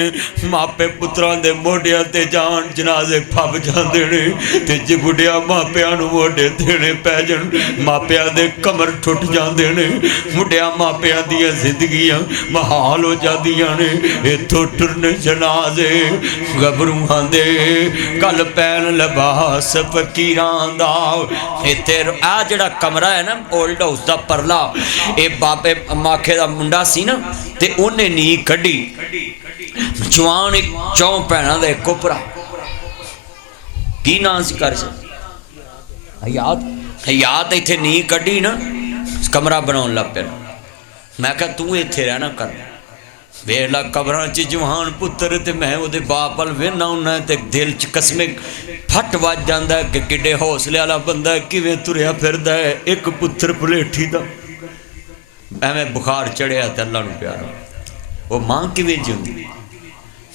मापे पुत्रां दे मोढियां ते जान जनाजे फब जाते हैं, ते जे बुढ़िया मापिया मोढे देने पै जान मापिया दे कमर टुट जाते हैं। बुढ़िया मापिया दियां जिंदगियां महाल हो जादियां ने। इथों टुरने जनाजे गबरूआं दे कल पैन लिबास फकीरां दा। इत्थे आ जिहड़ा कमरा है ना ओल्ड हाउस दा परला, ये बाबे माखे दा मुंडा सी ना, ते ओने नी कड्डी जवान एक 4 भैणां दा इक्को भरा। की नाम सी कर हयात। हयात इत्थे नी कड्डी ना कमरा बनाउण लग पिया। मैं कहा तू इत्थे रहना कर। वेला कबरां च जवान पुत्र ते मैं उहदे बाप वल वेहना हुन्ना ते दिल च कसमे फट वज जांदा कि किड्डे हौसले वाला बंदा किवें तुरिया फिरदा है। एक पुत्र भलेठी दा एवें बुखार चढ़िया ते अल्लाह नूं प्यारा। वो मां किवें जिंदी,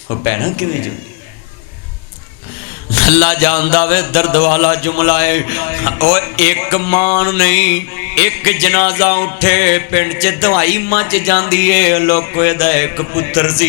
वो भैणां किवें जिंदी, अल्लाह जानदा वे। दर्द वाला जुमला है। ओ एक मान नहीं एक जनाजा उठे पिंड च दवाई मच जाती है। लोगों दा एक पुत्र सी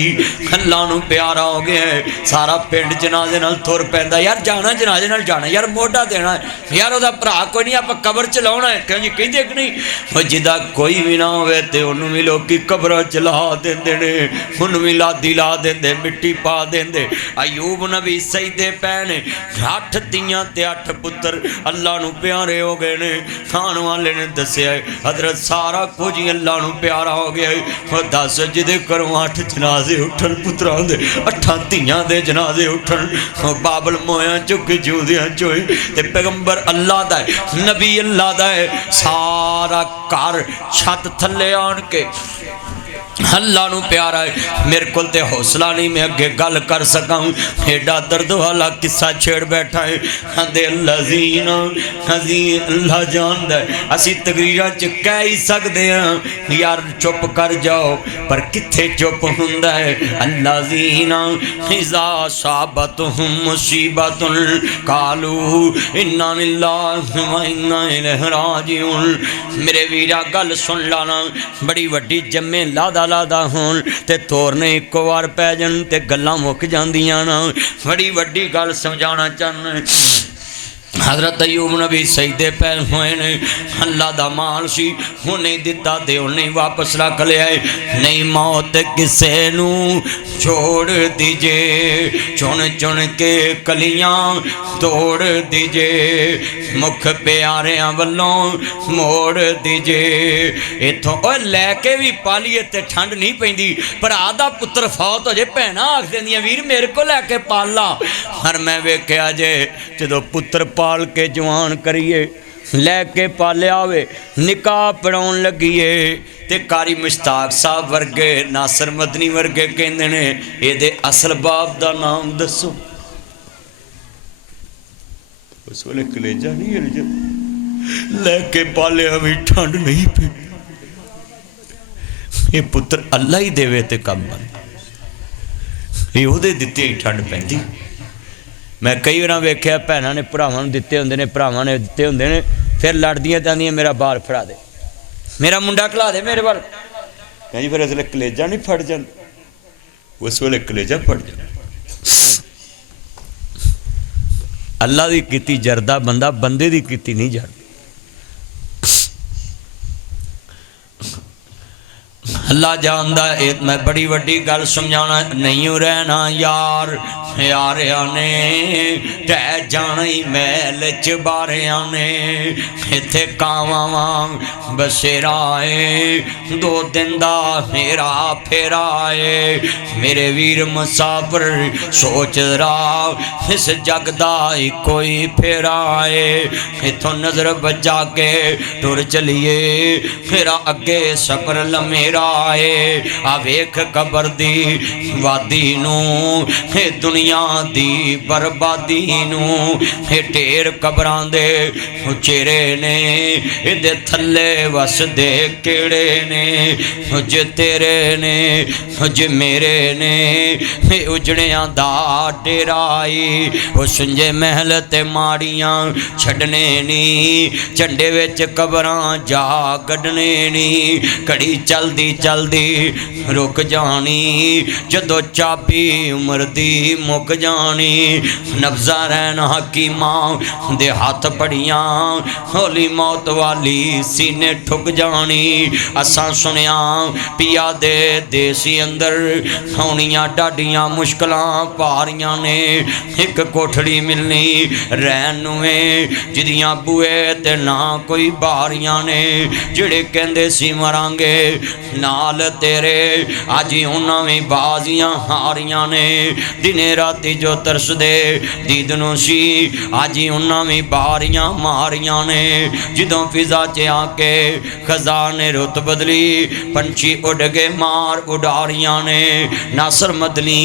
अल्लाह नूं प्यारा हो गया है। सारा पिंड जनाजे नाल तुर पैंदा। यार जाना जनाजे नाल जाना, यार मोढा देना है, यार ओहदा भरा कोई नहीं आपां कबर च लाउणा है। क्यों कहंदे कि नहीं ओ जिदा कोई भी ना होवे ते ओनूं भी लोग कबरां च ला देंदे ने, ओनूं भी लादी ला देंदे, मिट्टी पा देंदे। अयूब नबी सजदे पै ने। 8 धीआं ते 8 पुत्र अल्लाह नूं प्यारे हो गए ने। खाण वाले ने दस्सिया हजरत सारा कुछ ही अल्लाह नूं प्यारा हो गया है। दस जिदे घरों 8 जनाजे उठन पुत्रां दे, 8 धीआं दे जनाजे उठन। बाबल मोया चुक जूदियां चोए ते पैगंबर अल्लाह दा है, नबी अल्लाह दा है। सारा घर छत थल्ले आन के अल्लाह नूं प्यारा है। मेरे को ते हौसला नहीं मैं अगे गल कर सका। एडा दर्द वाला किस्सा छेड़ बैठा है। आंदे लजीना हजीन अल्लाह जानदा है। असी तकरीरां च कह ही सकदे हां यार चुप कर जाओ, पर कित्थे चुप हुंदा है। अल्लाजीना इज़ा साबतहुम मुसीबतुन कालू इन्ना लिल्लाहि व इन्ना इलैहि राजिऊन। मेरे वीरा गल सुन लाना, बड़ी वड्डी जम्मे लादा लादा होन ते तोरने इको बार पै जान ते गल्लां मुक जांदियां ना। बड़ी वड्डी गल समझाना चाहना। हजरत अयूब नबी सजदे पै होए ने। अल्लाह दा माल सी उन्हें दिता ते उन्हें वापस रख लिया। नहीं मौत किसे नू छोड़ दीजे, चुन चुन के कलियां तोड़ दीजे, मुख प्यारियां वल्लों मोड़ दीजे। इथों लैके भी पालीए ते ठंड नहीं पैंदी। भरा दा पुत्र फौत हो जाए भैणां आख दिंदियां वीर मेरे को लैके पाल ला। पर मैं वेख्या जे जदों पुत्र पाल के जवान करिए लैके पालिया होवे निकाह पढ़ाउण लगिए ते कारी मुश्ताक साहब वर्गे नासर मदनी वर्गे कहंदे ने इहदे असल बाप दा नाम दसो। उस वेले कलेजा नहीं हिल लैके पालिया भी ठंड नहीं पी। ये पुत्र अल्लाह ही देवे ते कम बन, ये ओहदे दित्ते ही ठंड पैंदी। मैं कई बार वेख्या भैनों ने भरावां नूं दित्ते हुंदे ने, भरावां ने दित्ते हुंदे ने, फिर लड़दियां चाहदियां मेरा बाल फड़ा दे, मेरा मुंडा खिला दे मेरे वाल। कहीं फिर उसले कलेजा नहीं फट जाता, उस वेले कलेजा फट जाता। अल्लाह दी कीती जरदा बंदा बंदे दी कीती नहीं जरदा। अल्लाह जानदा। मैं बड़ी वड्डी गल समझाना नहीं रहना यार। यारिया ने टह जाना ही महल च बारिया ने इत्थे कावां वांग बसेरा है 2 दिन दा मेरा फेरा है मेरे वीर मुसाफिर सोच रहा इस जग दा कोई फेरा है इथों नजर बचा के टुर चलिए मेरा अगे सफर लमेरा है आ वेख कबर दी वादी नू दुनिया दी बर्बादी नू ढेर कबरां दे चेहरे ने इहदे थल्ले वसदे केड़े ने जे तेरे ने जे मेरे ने उजड़ियां दा डेराई ओ सुंजे महल ते माड़ियां छड्डने नी झंडे विच कबरां जा कड्डने नी घड़ी चलदी चलदी रुक जानी जदों चाबी उमर दी मुक जानी नब्जा रहना हकीमां दे हाथ पड़ियां होली मौत वाली सीने ठुक जानी असां सुनिया पिया दे देसी अंदर होनियां डाडियां मुश्किलां पारियां ने एक कोठड़ी मिलनी रहन नुए जिदियां बुए ते ना कोई बारियां ने जिहड़े कहंदे सी मरांगे नाल तेरे अज उन्हां भी बाजियां हारियां ने दिने राती जो तरसदे दीद नूं सी अज उन्हां भी बारियां मारियां ने जिदों फिजा च आके खजाने रुत बदली पंछी उड़ गए मार उडारियां ने नासर मदनी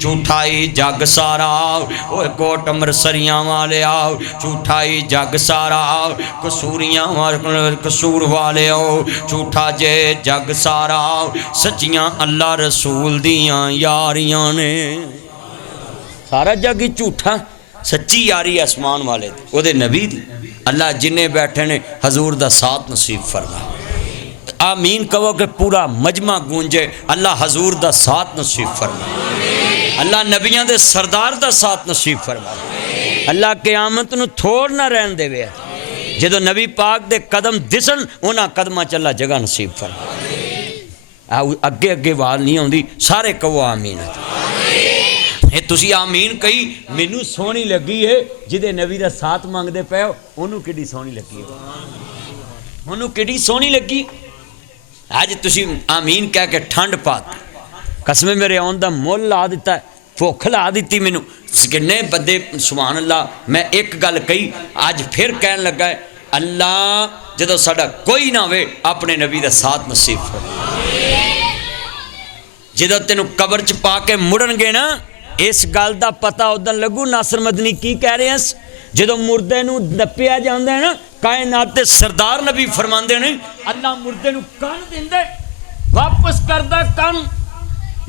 झूठाई जग सारा ओए कोट अमृतसरियां वाले आओ झूठाई जग सारा कसूरियां कसूर वाले आओ झूठा जे जग सारा सच्चियां अल्लाह रसूल दियां यारियां ने सारा जग ही झूठा सच्ची यारी आसमान वाले ओदे नबी दी अल्लाह जिन्हें बैठे ने हजूर दा साथ नसीब फरमा आमीन कहो कि पूरा मजमा गूंजे अल्लाह हजूर दा साथ नसीब फरमा अल्लाह नबियां दे सरदार दा साथ नसीब फरमा अल्लाह क़यामत नूं थोड़ ना रहन देवे जदों नबी पाक दे कदम दिसन उन्हां कदमां च अल्लाह जगह नसीब फरमा अगे अगे वाल नहीं आउंदी सारे कहो आमीन ये तुसी आमीन कही मैनू सोहनी लगी है जिदे नबी दा साथ मंगदे पे ओनू किड्डी सोहनी लगी है ओनू किड्डी सोहनी लगी अज तुसी आमीन कह के ठंड पात कसमें मेरे आउण दा मुल ला दिता भुख ला दी मैनू किन्ने बंदे सुभान अल्लाह मैं एक गल कही अज फिर कहन लगा है अल्लाह जदों साडा कोई ना होवे अपने नबी दा साथ नसीब फरमा जदों तेनू कबर च पा के मुड़नगे ना इस गल का पता उदन लगू नासर मदनी की कह रहे हैं जो मुर्दे नूं नप्पिया जाता है ना कायनात दे सरदार नबी फरमाते हैं अल्लाह मुर्दे नूं कन दिंदा वापस करदा कन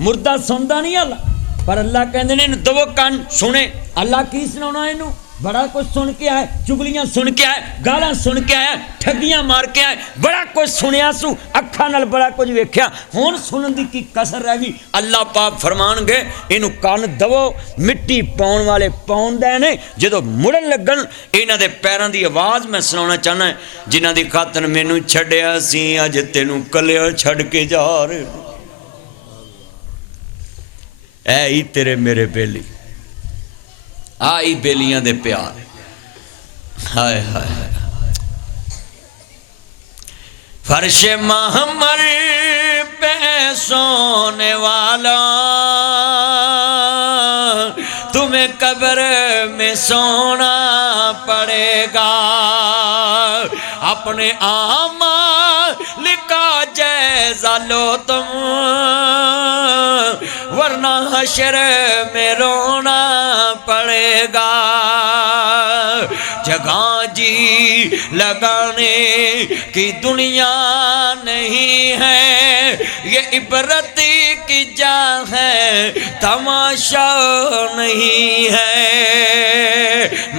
मुर्दा सुनता नहीं अल्लाह पर अल्लाह कहते हैं दवो कन सुने अल्लाह की सुना इनू बड़ा कुछ सुन के आए चुगलियां सुन के आए गालां सुन के आए ठगियां मार के आए बड़ा कुछ सुनिया सू अखा नाल बड़ा कुछ वेख्या हुण सुनन दी की कसर रह गई अल्लाह पाक फरमानगे इनू कन दवो मिट्टी पाउण वाले पाउंदे ने जदों मुड़न लगन इन्हां दे पैरां दी आवाज़ मैं सुनाउणा चाहना जिन्हां दी खातर मैनू छड्डिया सी अज तैनू कलिया छड्ड के जा रहे ऐ ही तेरे मेरे बेली आई बेलियां दे प्यार हाय हाय फर्श महमर पे सोने वाला तुम्हें कब्र में सोना पड़ेगा अपने आमाल का जायजा लो तुम वरना हशर में रोना पड़ेगा जगह जी लगाने की दुनिया नहीं है ये इबरत की जा है तमाशा नहीं है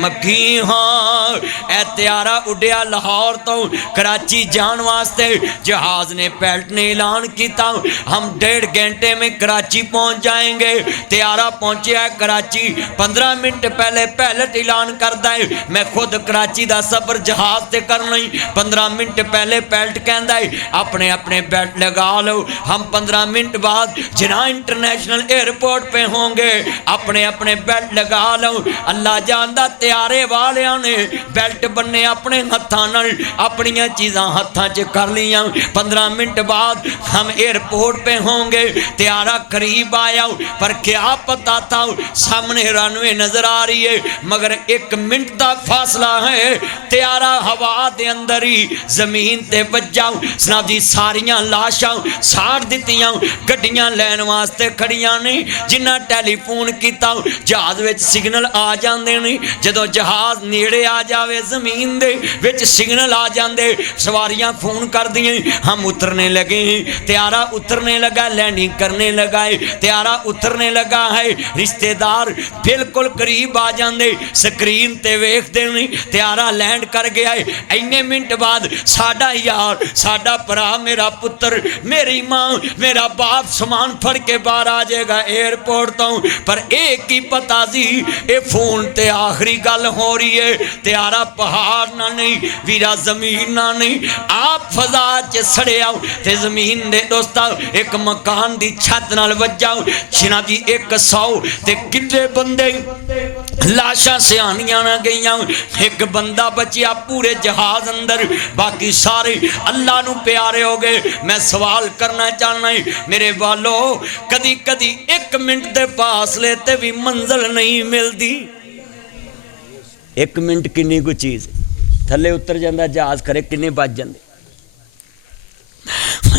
मक्खी हाँ ए त्यारा उड़िया लाहौर तो कराची जान वास्ते जहाज ने पैलट ने ऐलान किया हम 1.5 घंटे में कराची पहुंच जाएंगे त्यारा पहुंचे कराची 15 मिनट पहले पैलट ऐलान करता है मैं खुद कराची का सफर जहाज से करना ही 15 मिनट पहले पैलट कहता है अपने अपने बेल्ट लगा लो हम 15 मिनट बाद जिना इंटरनेशनल एयरपोर्ट पे होंगे अपने अपने बेल्ट लगा लो। अल्लाह जानदा त्यारे वालियां ने बेल्ट बन्ने अपने हत्थां नाल, अपनियां चीज़ां हत्थां च कर लियां। 15 मिनट बाद हम एयरपोर्ट पे होंगे, त्यारा करीब आया पर क्या पता था सामने रनवे नजर आ रही है मगर 1 मिनट का फासला है, त्यारा हवा दे अंदर ही जमीन ते बज्जा। जनाब जी सारियां लाशां साड़ दित्तियां, गड्डियां लैन वास्ते खड़ियां ने। जिन्ना टैलीफोन किया जहाज विच सिग्नल आ जाते हैं, जदों जहाज नेड़े आ जाए जमीन दे विच सिग्नल आ जाते, सवारियां फोन कर दिए हम उतरने लगे हैं। त्यारा उतरने लगा, लैंडिंग करने लगा है, त्यारा उतरने लगा है। रिश्तेदार बिल्कुल करीब आ जाते, स्क्रीन ते वेखते नहीं त्यारा लैंड कर गया है। इन्ने मिनट बाद साडा यार, साडा भरा, मेरा पुत्र, मेरी मां, मेरा बाप समान फड़ के बाहर आ जाएगा एयरपोर्ट तो। पर एक ही पता सी ये फोन ते आखिरी गल हो रही है। त्यारा पहाड़ ना नहीं वीरा जमीन ना नहीं, आप फजा च सड़िया ते जमीन दे दोस्ता एक मकान दी छत नाल वज्जा। छिना जी 100 ते कितने बंदे लाशां सियानियां ना गईयां, एक बंदा बचिया पूरे जहाज अंदर, बाकी सारे अल्लाह नू प्यारे हो गए। मैं सवाल करना चाहना है मेरे वालों, कदी कदी 1 मिनट के फासले ते भी मंजिल नहीं मिलती। 1 मिनट किन्नी कोई चीज़, थले उतर जाता जहाज खरे किन्ने बज जाते।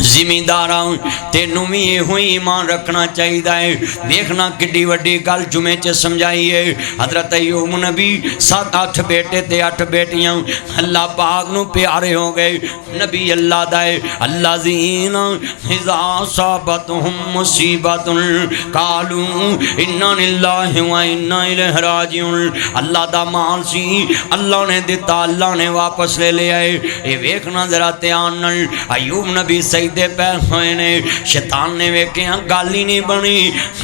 जिमींदारां तेनू भी इहो ही ईमान रखना चाहिए। देखना किड्डी वड्डी गल जुमे च समझाई है। हजरत अय्यूब नबी 7-8 बेटे ते 8 बेटियां अल्लाह पाक नू प्यारे हो गए। नबी अल्लाह दा अल्लाह ज़ीन इज़ा असाबतहुम मुसीबतुन कालू इन्ना लिल्लाहि व इन्ना इलैहि राजिऊन। अल्लाह दा माल सी, अल्लाह ने दिता, अल्लाह ने वापस ले लिया है। ये वेखना जरा ध्यान नाल। अय्यूब नबी सजदे पै होए ने, शैतान ने वेखिया गल ही नहीं बनी,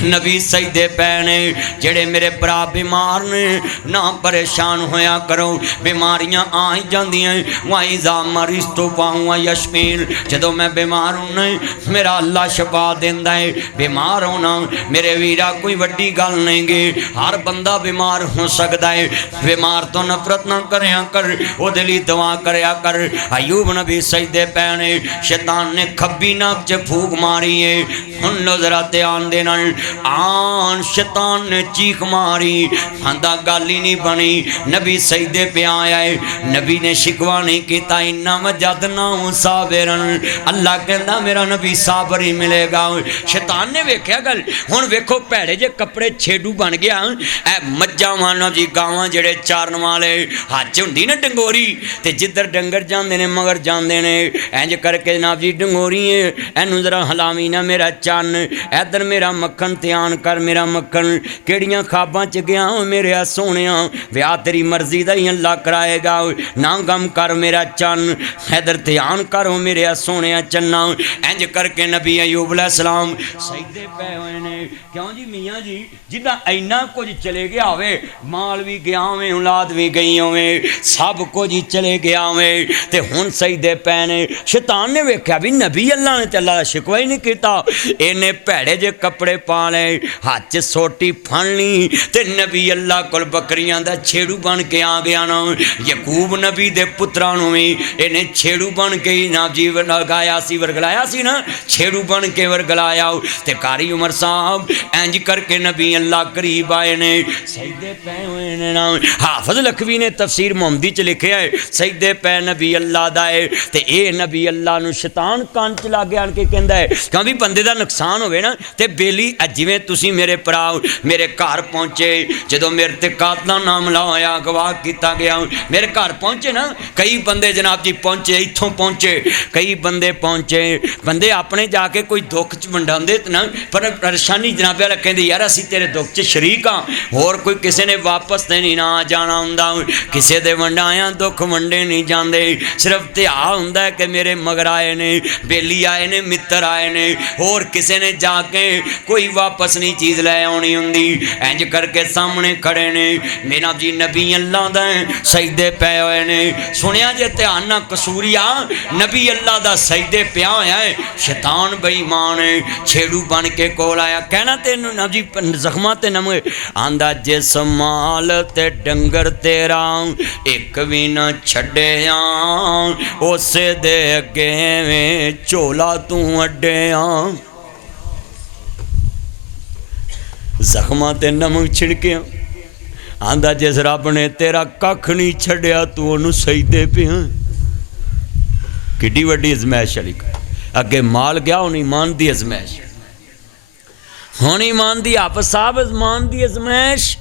नबी सजदे पै ने। जेड़े मेरे भरा बीमार ने ना परेशान होया करो, बीमारियां आ ही जांदियां। वाई जा मरीज तो पाऊँ यशमीन, जदों मैं बीमार होना मेरा अल्लाह शफा देंदा है। बीमार होना मेरे वीरा कोई वड्डी गल नहीं गे, हर बंदा बीमार हो सकता है। बीमार तो नफरत ना करया कर, ओदे लई दुआ करया कर। अय्यूब नबी सजदे पै ने, शैतान ने खब्बी नाक च फूक मारी है। हुन लो जरा ध्यान दे नाल, आन शैतान ने चीख मारी, आंदा गल ही नहीं बनी। नबी सजदे पे आया है, नबी ने शिकवा नहीं किया। इन्ना वजदना साबिरन, अल्लाह कहता मेरा नबी साबर ही मिलेगा। शैतान ने वेख्या गल। हुन वेखो भैड़े जे कपड़े छेडू बन गया। ए मज्जां वाला जी गावां जेड़े चारन वाले हाथ च हुंदी ना डंगोरी, ते जिधर डंगर जांदे ने मगर जांदे ने, इंज करके जनाब जी डंगोरी एनू जरा हलावी ना मेरा चन्न, इधर मेरा मक्खन ध्यान कर मेरा मक्खन, केड़ियां खाबां च गया मेरे सोने, ब्याह तेरी मर्जी दा ही अल्लाह कराएगा, ना गम कर मेरा चन्न, इधर ध्यान करो मेरे सोने चन्ना। इंज करके नबी अय्यूब अलैहिस्सलाम सजदे पै होए ने। क्यों जी मियाँ जी, जिदा इन्ना कुछ चले गया होवे, माल भी गया होवे, औलाद भी गई होवे, सब कुछ ही चले गया होवे, ते हुण सजदे पै ने। शैतान ने वेख्या भी नबी अल्लाह ने अल्लाह का शिकवा ही नहीं किया। इन्हें भैड़े जे कपड़े पा ले, हाथ च सोटी फड़ ली, ते नबी अल्लाह कोल बकरियां दा छेड़ू बन के आ गया ना। यकूब नबी दे पुत्रां नूं भी इन्हें छेड़ू बन के ही ना जी लगाया सी, वरगलाया सी ना, छेड़ू बन के वरगलाया। ते कारी उमर साहब इंज करके नबी अल्लाह करीब आए ने, सजदे पै हुए ने ना। हाफिज लखवी ने तफसीर मोहम्मदी च लिखिया है, सजदे पै नबी अल्लाह दा है। ते ये नबी अल्लाह नूं शैतान कान च लागे आन के कहंदा है, क्योंकि बंदे दा नुकसान होवे ना, ते बेली जिवें तुसीं मेरे भरा मेरे घर पहुंचे, जदों मेरे ते कातला मामला होया, गवाह किया गया, मेरे घर पहुंचे ना, कई बंदे जनाब जी पहुंचे, इत्थों पहुंचे, कई बंदे पहुंचे, बंदे अपने जाके कोई दुख च वंडांदे ना, पर परेशानी जनाबे वाला कहंदे यार असीं तेरे दुख च शरीक हाँ, होर कोई किसी ने वापस ते नहीं ना जाना हुंदा, किसी दे वंडाया दुख वंडे नहीं जांदे, सिर्फ ध्यान हुंदा है कि मेरे मगर आए ने। बेली आए ने मित्र आए ने होर किसी ने जाके कोई वापस नहीं चीज़ लै आनी होंदी इंज करके सामने खड़े ने मेरा जी नबी अल्लाह दा सजदे पे हुए ने सुनिया जे ध्यान ना कसूरिया नबी अल्लाह दा सजदे पिया होया है शैतान बेईमान छेड़ू बन के कोल आया कहना तेन नबी जख्मा ते नम आंदा जिस माल ते डंगर तेरा एक भी न छड्डिया उसे दे अगे में झोला तू अड्डिया जख्मा ते नमक छिड़किया आंदा जिस रब ने तेरा कख नहीं छड्डिया तू उन्होंने सजदे पिया किड्डी वड्डी अजमैश वाली अगे माल गया हुण ईमान दी अजमैश हुण ईमान दी आप साहब ईमान दी अजमैश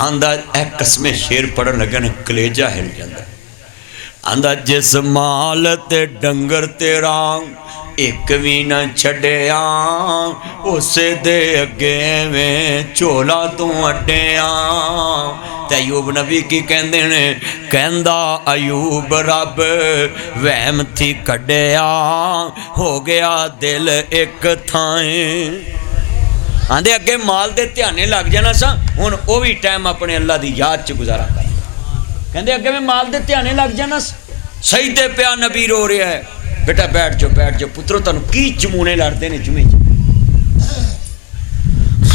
आंदा ए कसमें शेर पढ़न लगे ने कलेजा हिल जाता आंदा जिस माल ते डंगर तेरा एक भी न छड्डिया उसे दे अगे में झोला तू अड्डिया ते अयूब नबी की कहंदे ने कहंदा अयूब रब वहम थी कड्डिया हो गया दिल एक थाएं आंदे अगे माल दे ध्याने लग जाना सा हुण वो भी टाइम अपने अल्लाह की याद च गुजारा कर कहंदे अगे मैं माल दे ध्याने लग जाना सजदे पिया नबी रो रहा है बेटा बैठ जाओ पुत्रो तुहानू की जमूने लड़ते ने जुमे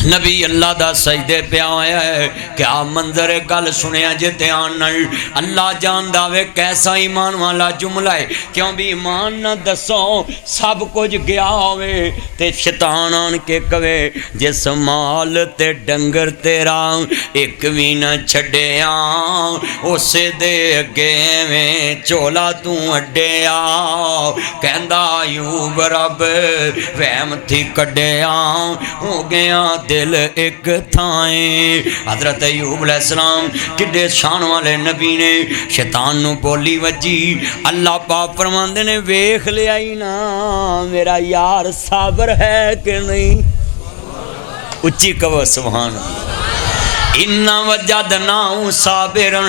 नबी अल्लाह दा सजदे पिया होया है क्या मंजर है गल सुनिया जे ध्यान नाल अल्लाह जानदा वे कैसा ईमान वाला जुमला है क्यों भी ईमान ना दसो सब कुछ गया होवे ते शैतान आन के कवे जिस माल ते डंगर तेरा एक भी न छड्डिया उसे दे अगे में झोला तू अड्डिया कहंदा अयूब रब वहम थी कड्डिया हो गया दिल एक थाएं हजरत अयूब अलैहिस्सलाम किड्डे शान वाले नबी ने शैतान नू बोली वजी अल्लाह पाक फरमांदे ने वेख लिया ही ना मेरा यार साबर है कि नहीं उच्ची कहो सुभान अल्लाह इन्ना वजदना साबिरन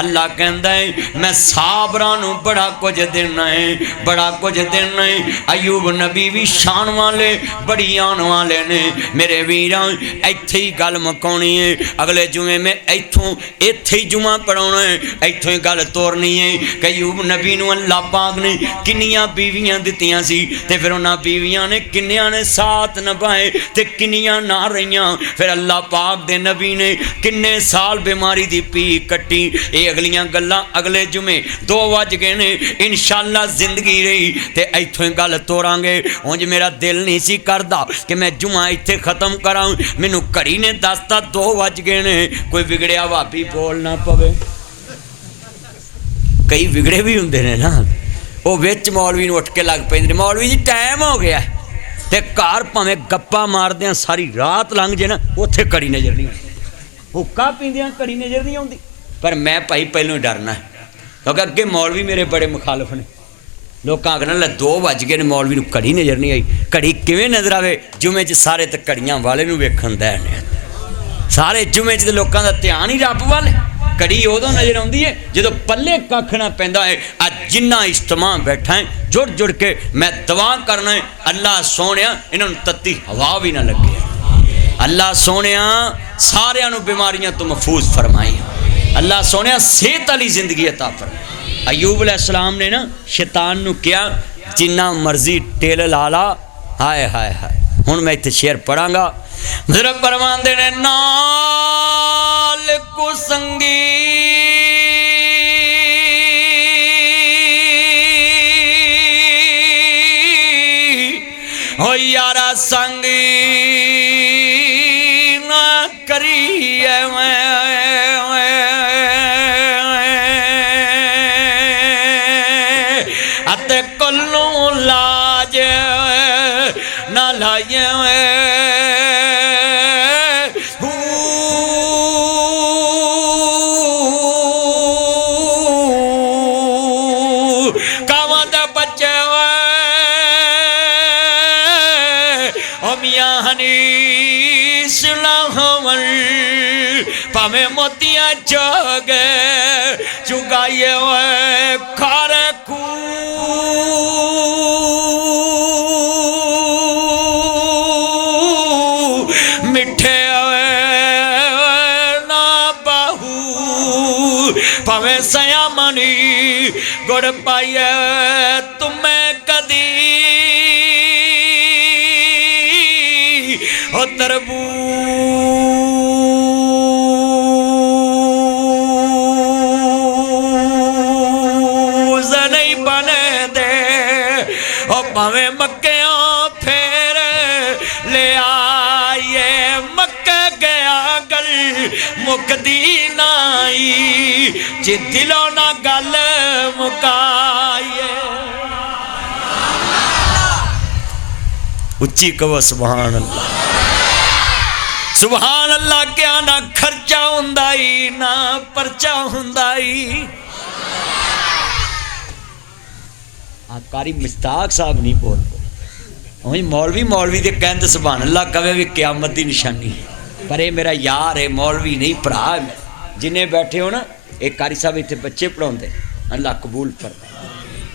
अल्लाह कहंदा है मैं साबरां नू बड़ा कुछ देना है बड़ा कुछ देना है अयूब नबी भी शान वाले बड़ी आन वाले ने मेरे वीरां इत्थे ही गल मुकाउणी है अगले जुमे में इत्थों इत्थे ही जुमा पढ़ाउणा है इत्थों ही गल तोरनी है कि अयूब नबी नू अल्लाह पाक ने किन्नियां बीवियां दित्तियां सी ते फिर उन्हां बीवियां ने किन्नियां ने साथ निभाए ते किन्नियां ना रहियां फिर अल्लाह पाक दे नबी ने किन्ने साल बीमारी दी पी कट्टी ये अगलियां गल्लां अगले जुमे 2 बज गए ने इंशाअल्लाह जिंदगी रही ते इत्थों ही गल तोरांगे उंज मेरा दिल नहीं सी करदा कि मैं जुमा इत्थे खत्म करां मैनू घड़ी ने दसता 2 बज गए ने कोई बिगड़िया भाभी बोल ना पवे कई बिगड़े भी हुंदे ने ना वो विच मौलवी नूं उठ के लग पैंदे मौलवी जी टाइम हो गया ते घर भावें गप्पा मारदियां सारी रात लंघ जे ना उत्थे घड़ी नज़र नहीं आती हुक्का पींदियां घड़ी नज़र नहीं आती पर मैं भाई पहलों ही डरना है क्योंकि अगे मौलवी मेरे बड़े मुखालफ ने लोग आखना लै 2 बज गए मौलवी नूं घड़ी नज़र नहीं आई घड़ी किवें नज़र आवे जुमे च सारे तो घड़ियां वाले नूं वेखण दै ने सारे जुमे च लोगों का ध्यान ही रब वाल घड़ी उदों नज़र आती है जो पल्ले कख ना पैंदा है अज जिन्ना इज्तमा बैठा है जुड़ जुड़ के मैं दुआ करना है अल्लाह सोने इन्होंने तत्ती हवा भी ना लगे अल्लाह सोने सारियां नूं बीमारियां तो महफूज फरमाई अल्लाह सोने सेहत वाली जिंदगी अता फरमाई अयूब अलैहिस्सलाम ने ना शैतान नूं कहा जिन्ना मर्जी टेल ला ला हाय हाय हाय हुण मैं इत्थे शेर पढ़ांगा जरा फरमांदे ने नाल कुसंगी हो यारा संगी अते कल्लू लाज न लाइए कावां दे बच्चे मियां हनीस लाहवल भावें मोतियां चोग चुगाइए खारे खूह भावे सया मनी गुड़ पाइए तुम्हें कदी ओ तरबूज नहीं बने दे ओ भावे मक्कियां फेर ले आइए मक्के गया गल मुकदी नाई जे दिलों ना गल मुकाइए उच्ची कहो सुभान अल्लाह सुभान अल्लाह क्या ना खर्चा हुंदाई ना परचा हुंदाई कारी मुश्ताक साहब नहीं बोलते मौलवी दे कहते सुभान अल्लाह कवे भी क़यामत की निशानी है पर ये मेरा यार है मौलवी नहीं भरा है जिन्हें बैठे हो ना एक कारी साहब इतने बच्चे पढ़ाते अल्लाह कबूल कर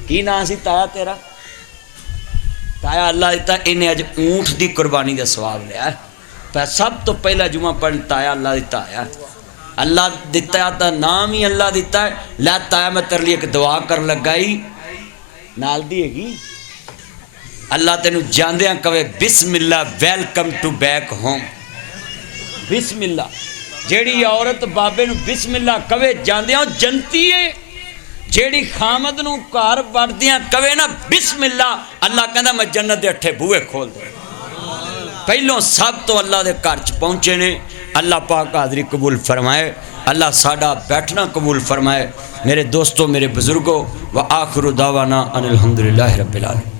की ना सी ताया तेरा ताया अल्लाह दिता इन्हें अज ऊँट की कुर्बानी का सवाब लिया सब तो पहला जुमा पढ़ ताया अल्लाह दिता आया अल्लाह दिता तो नाम ही अल्लाह दिता है लै ताया मैं तेरे लिए एक दुआ कर लगाई नाल दी हैगी अल्लाह तेनू जांदियां कवे बिस्मिल्ला वेलकम टू बैक होम बिस्मिल्ला जेड़ी औरत बाबे नू बिस्मिल्ला कवे जांदियां जनती है जेड़ी खामद नू घर वड़दियां कवे ना बिस्मिल्ला अल्लाह कहंदा मैं जन्नत दे 8 बूहे खोल दे पहलों सब तो अल्लाह के घर च पहुँचे ने अल्लाह पाक हाज़री कबूल फरमाए अल्लाह साडा बैठना कबूल फरमाए मेरे दोस्तों मेरे बुजुर्गों व आखिरु दावाना अनिल हम्दुलिल्लाहि रब्बिल आलमीन।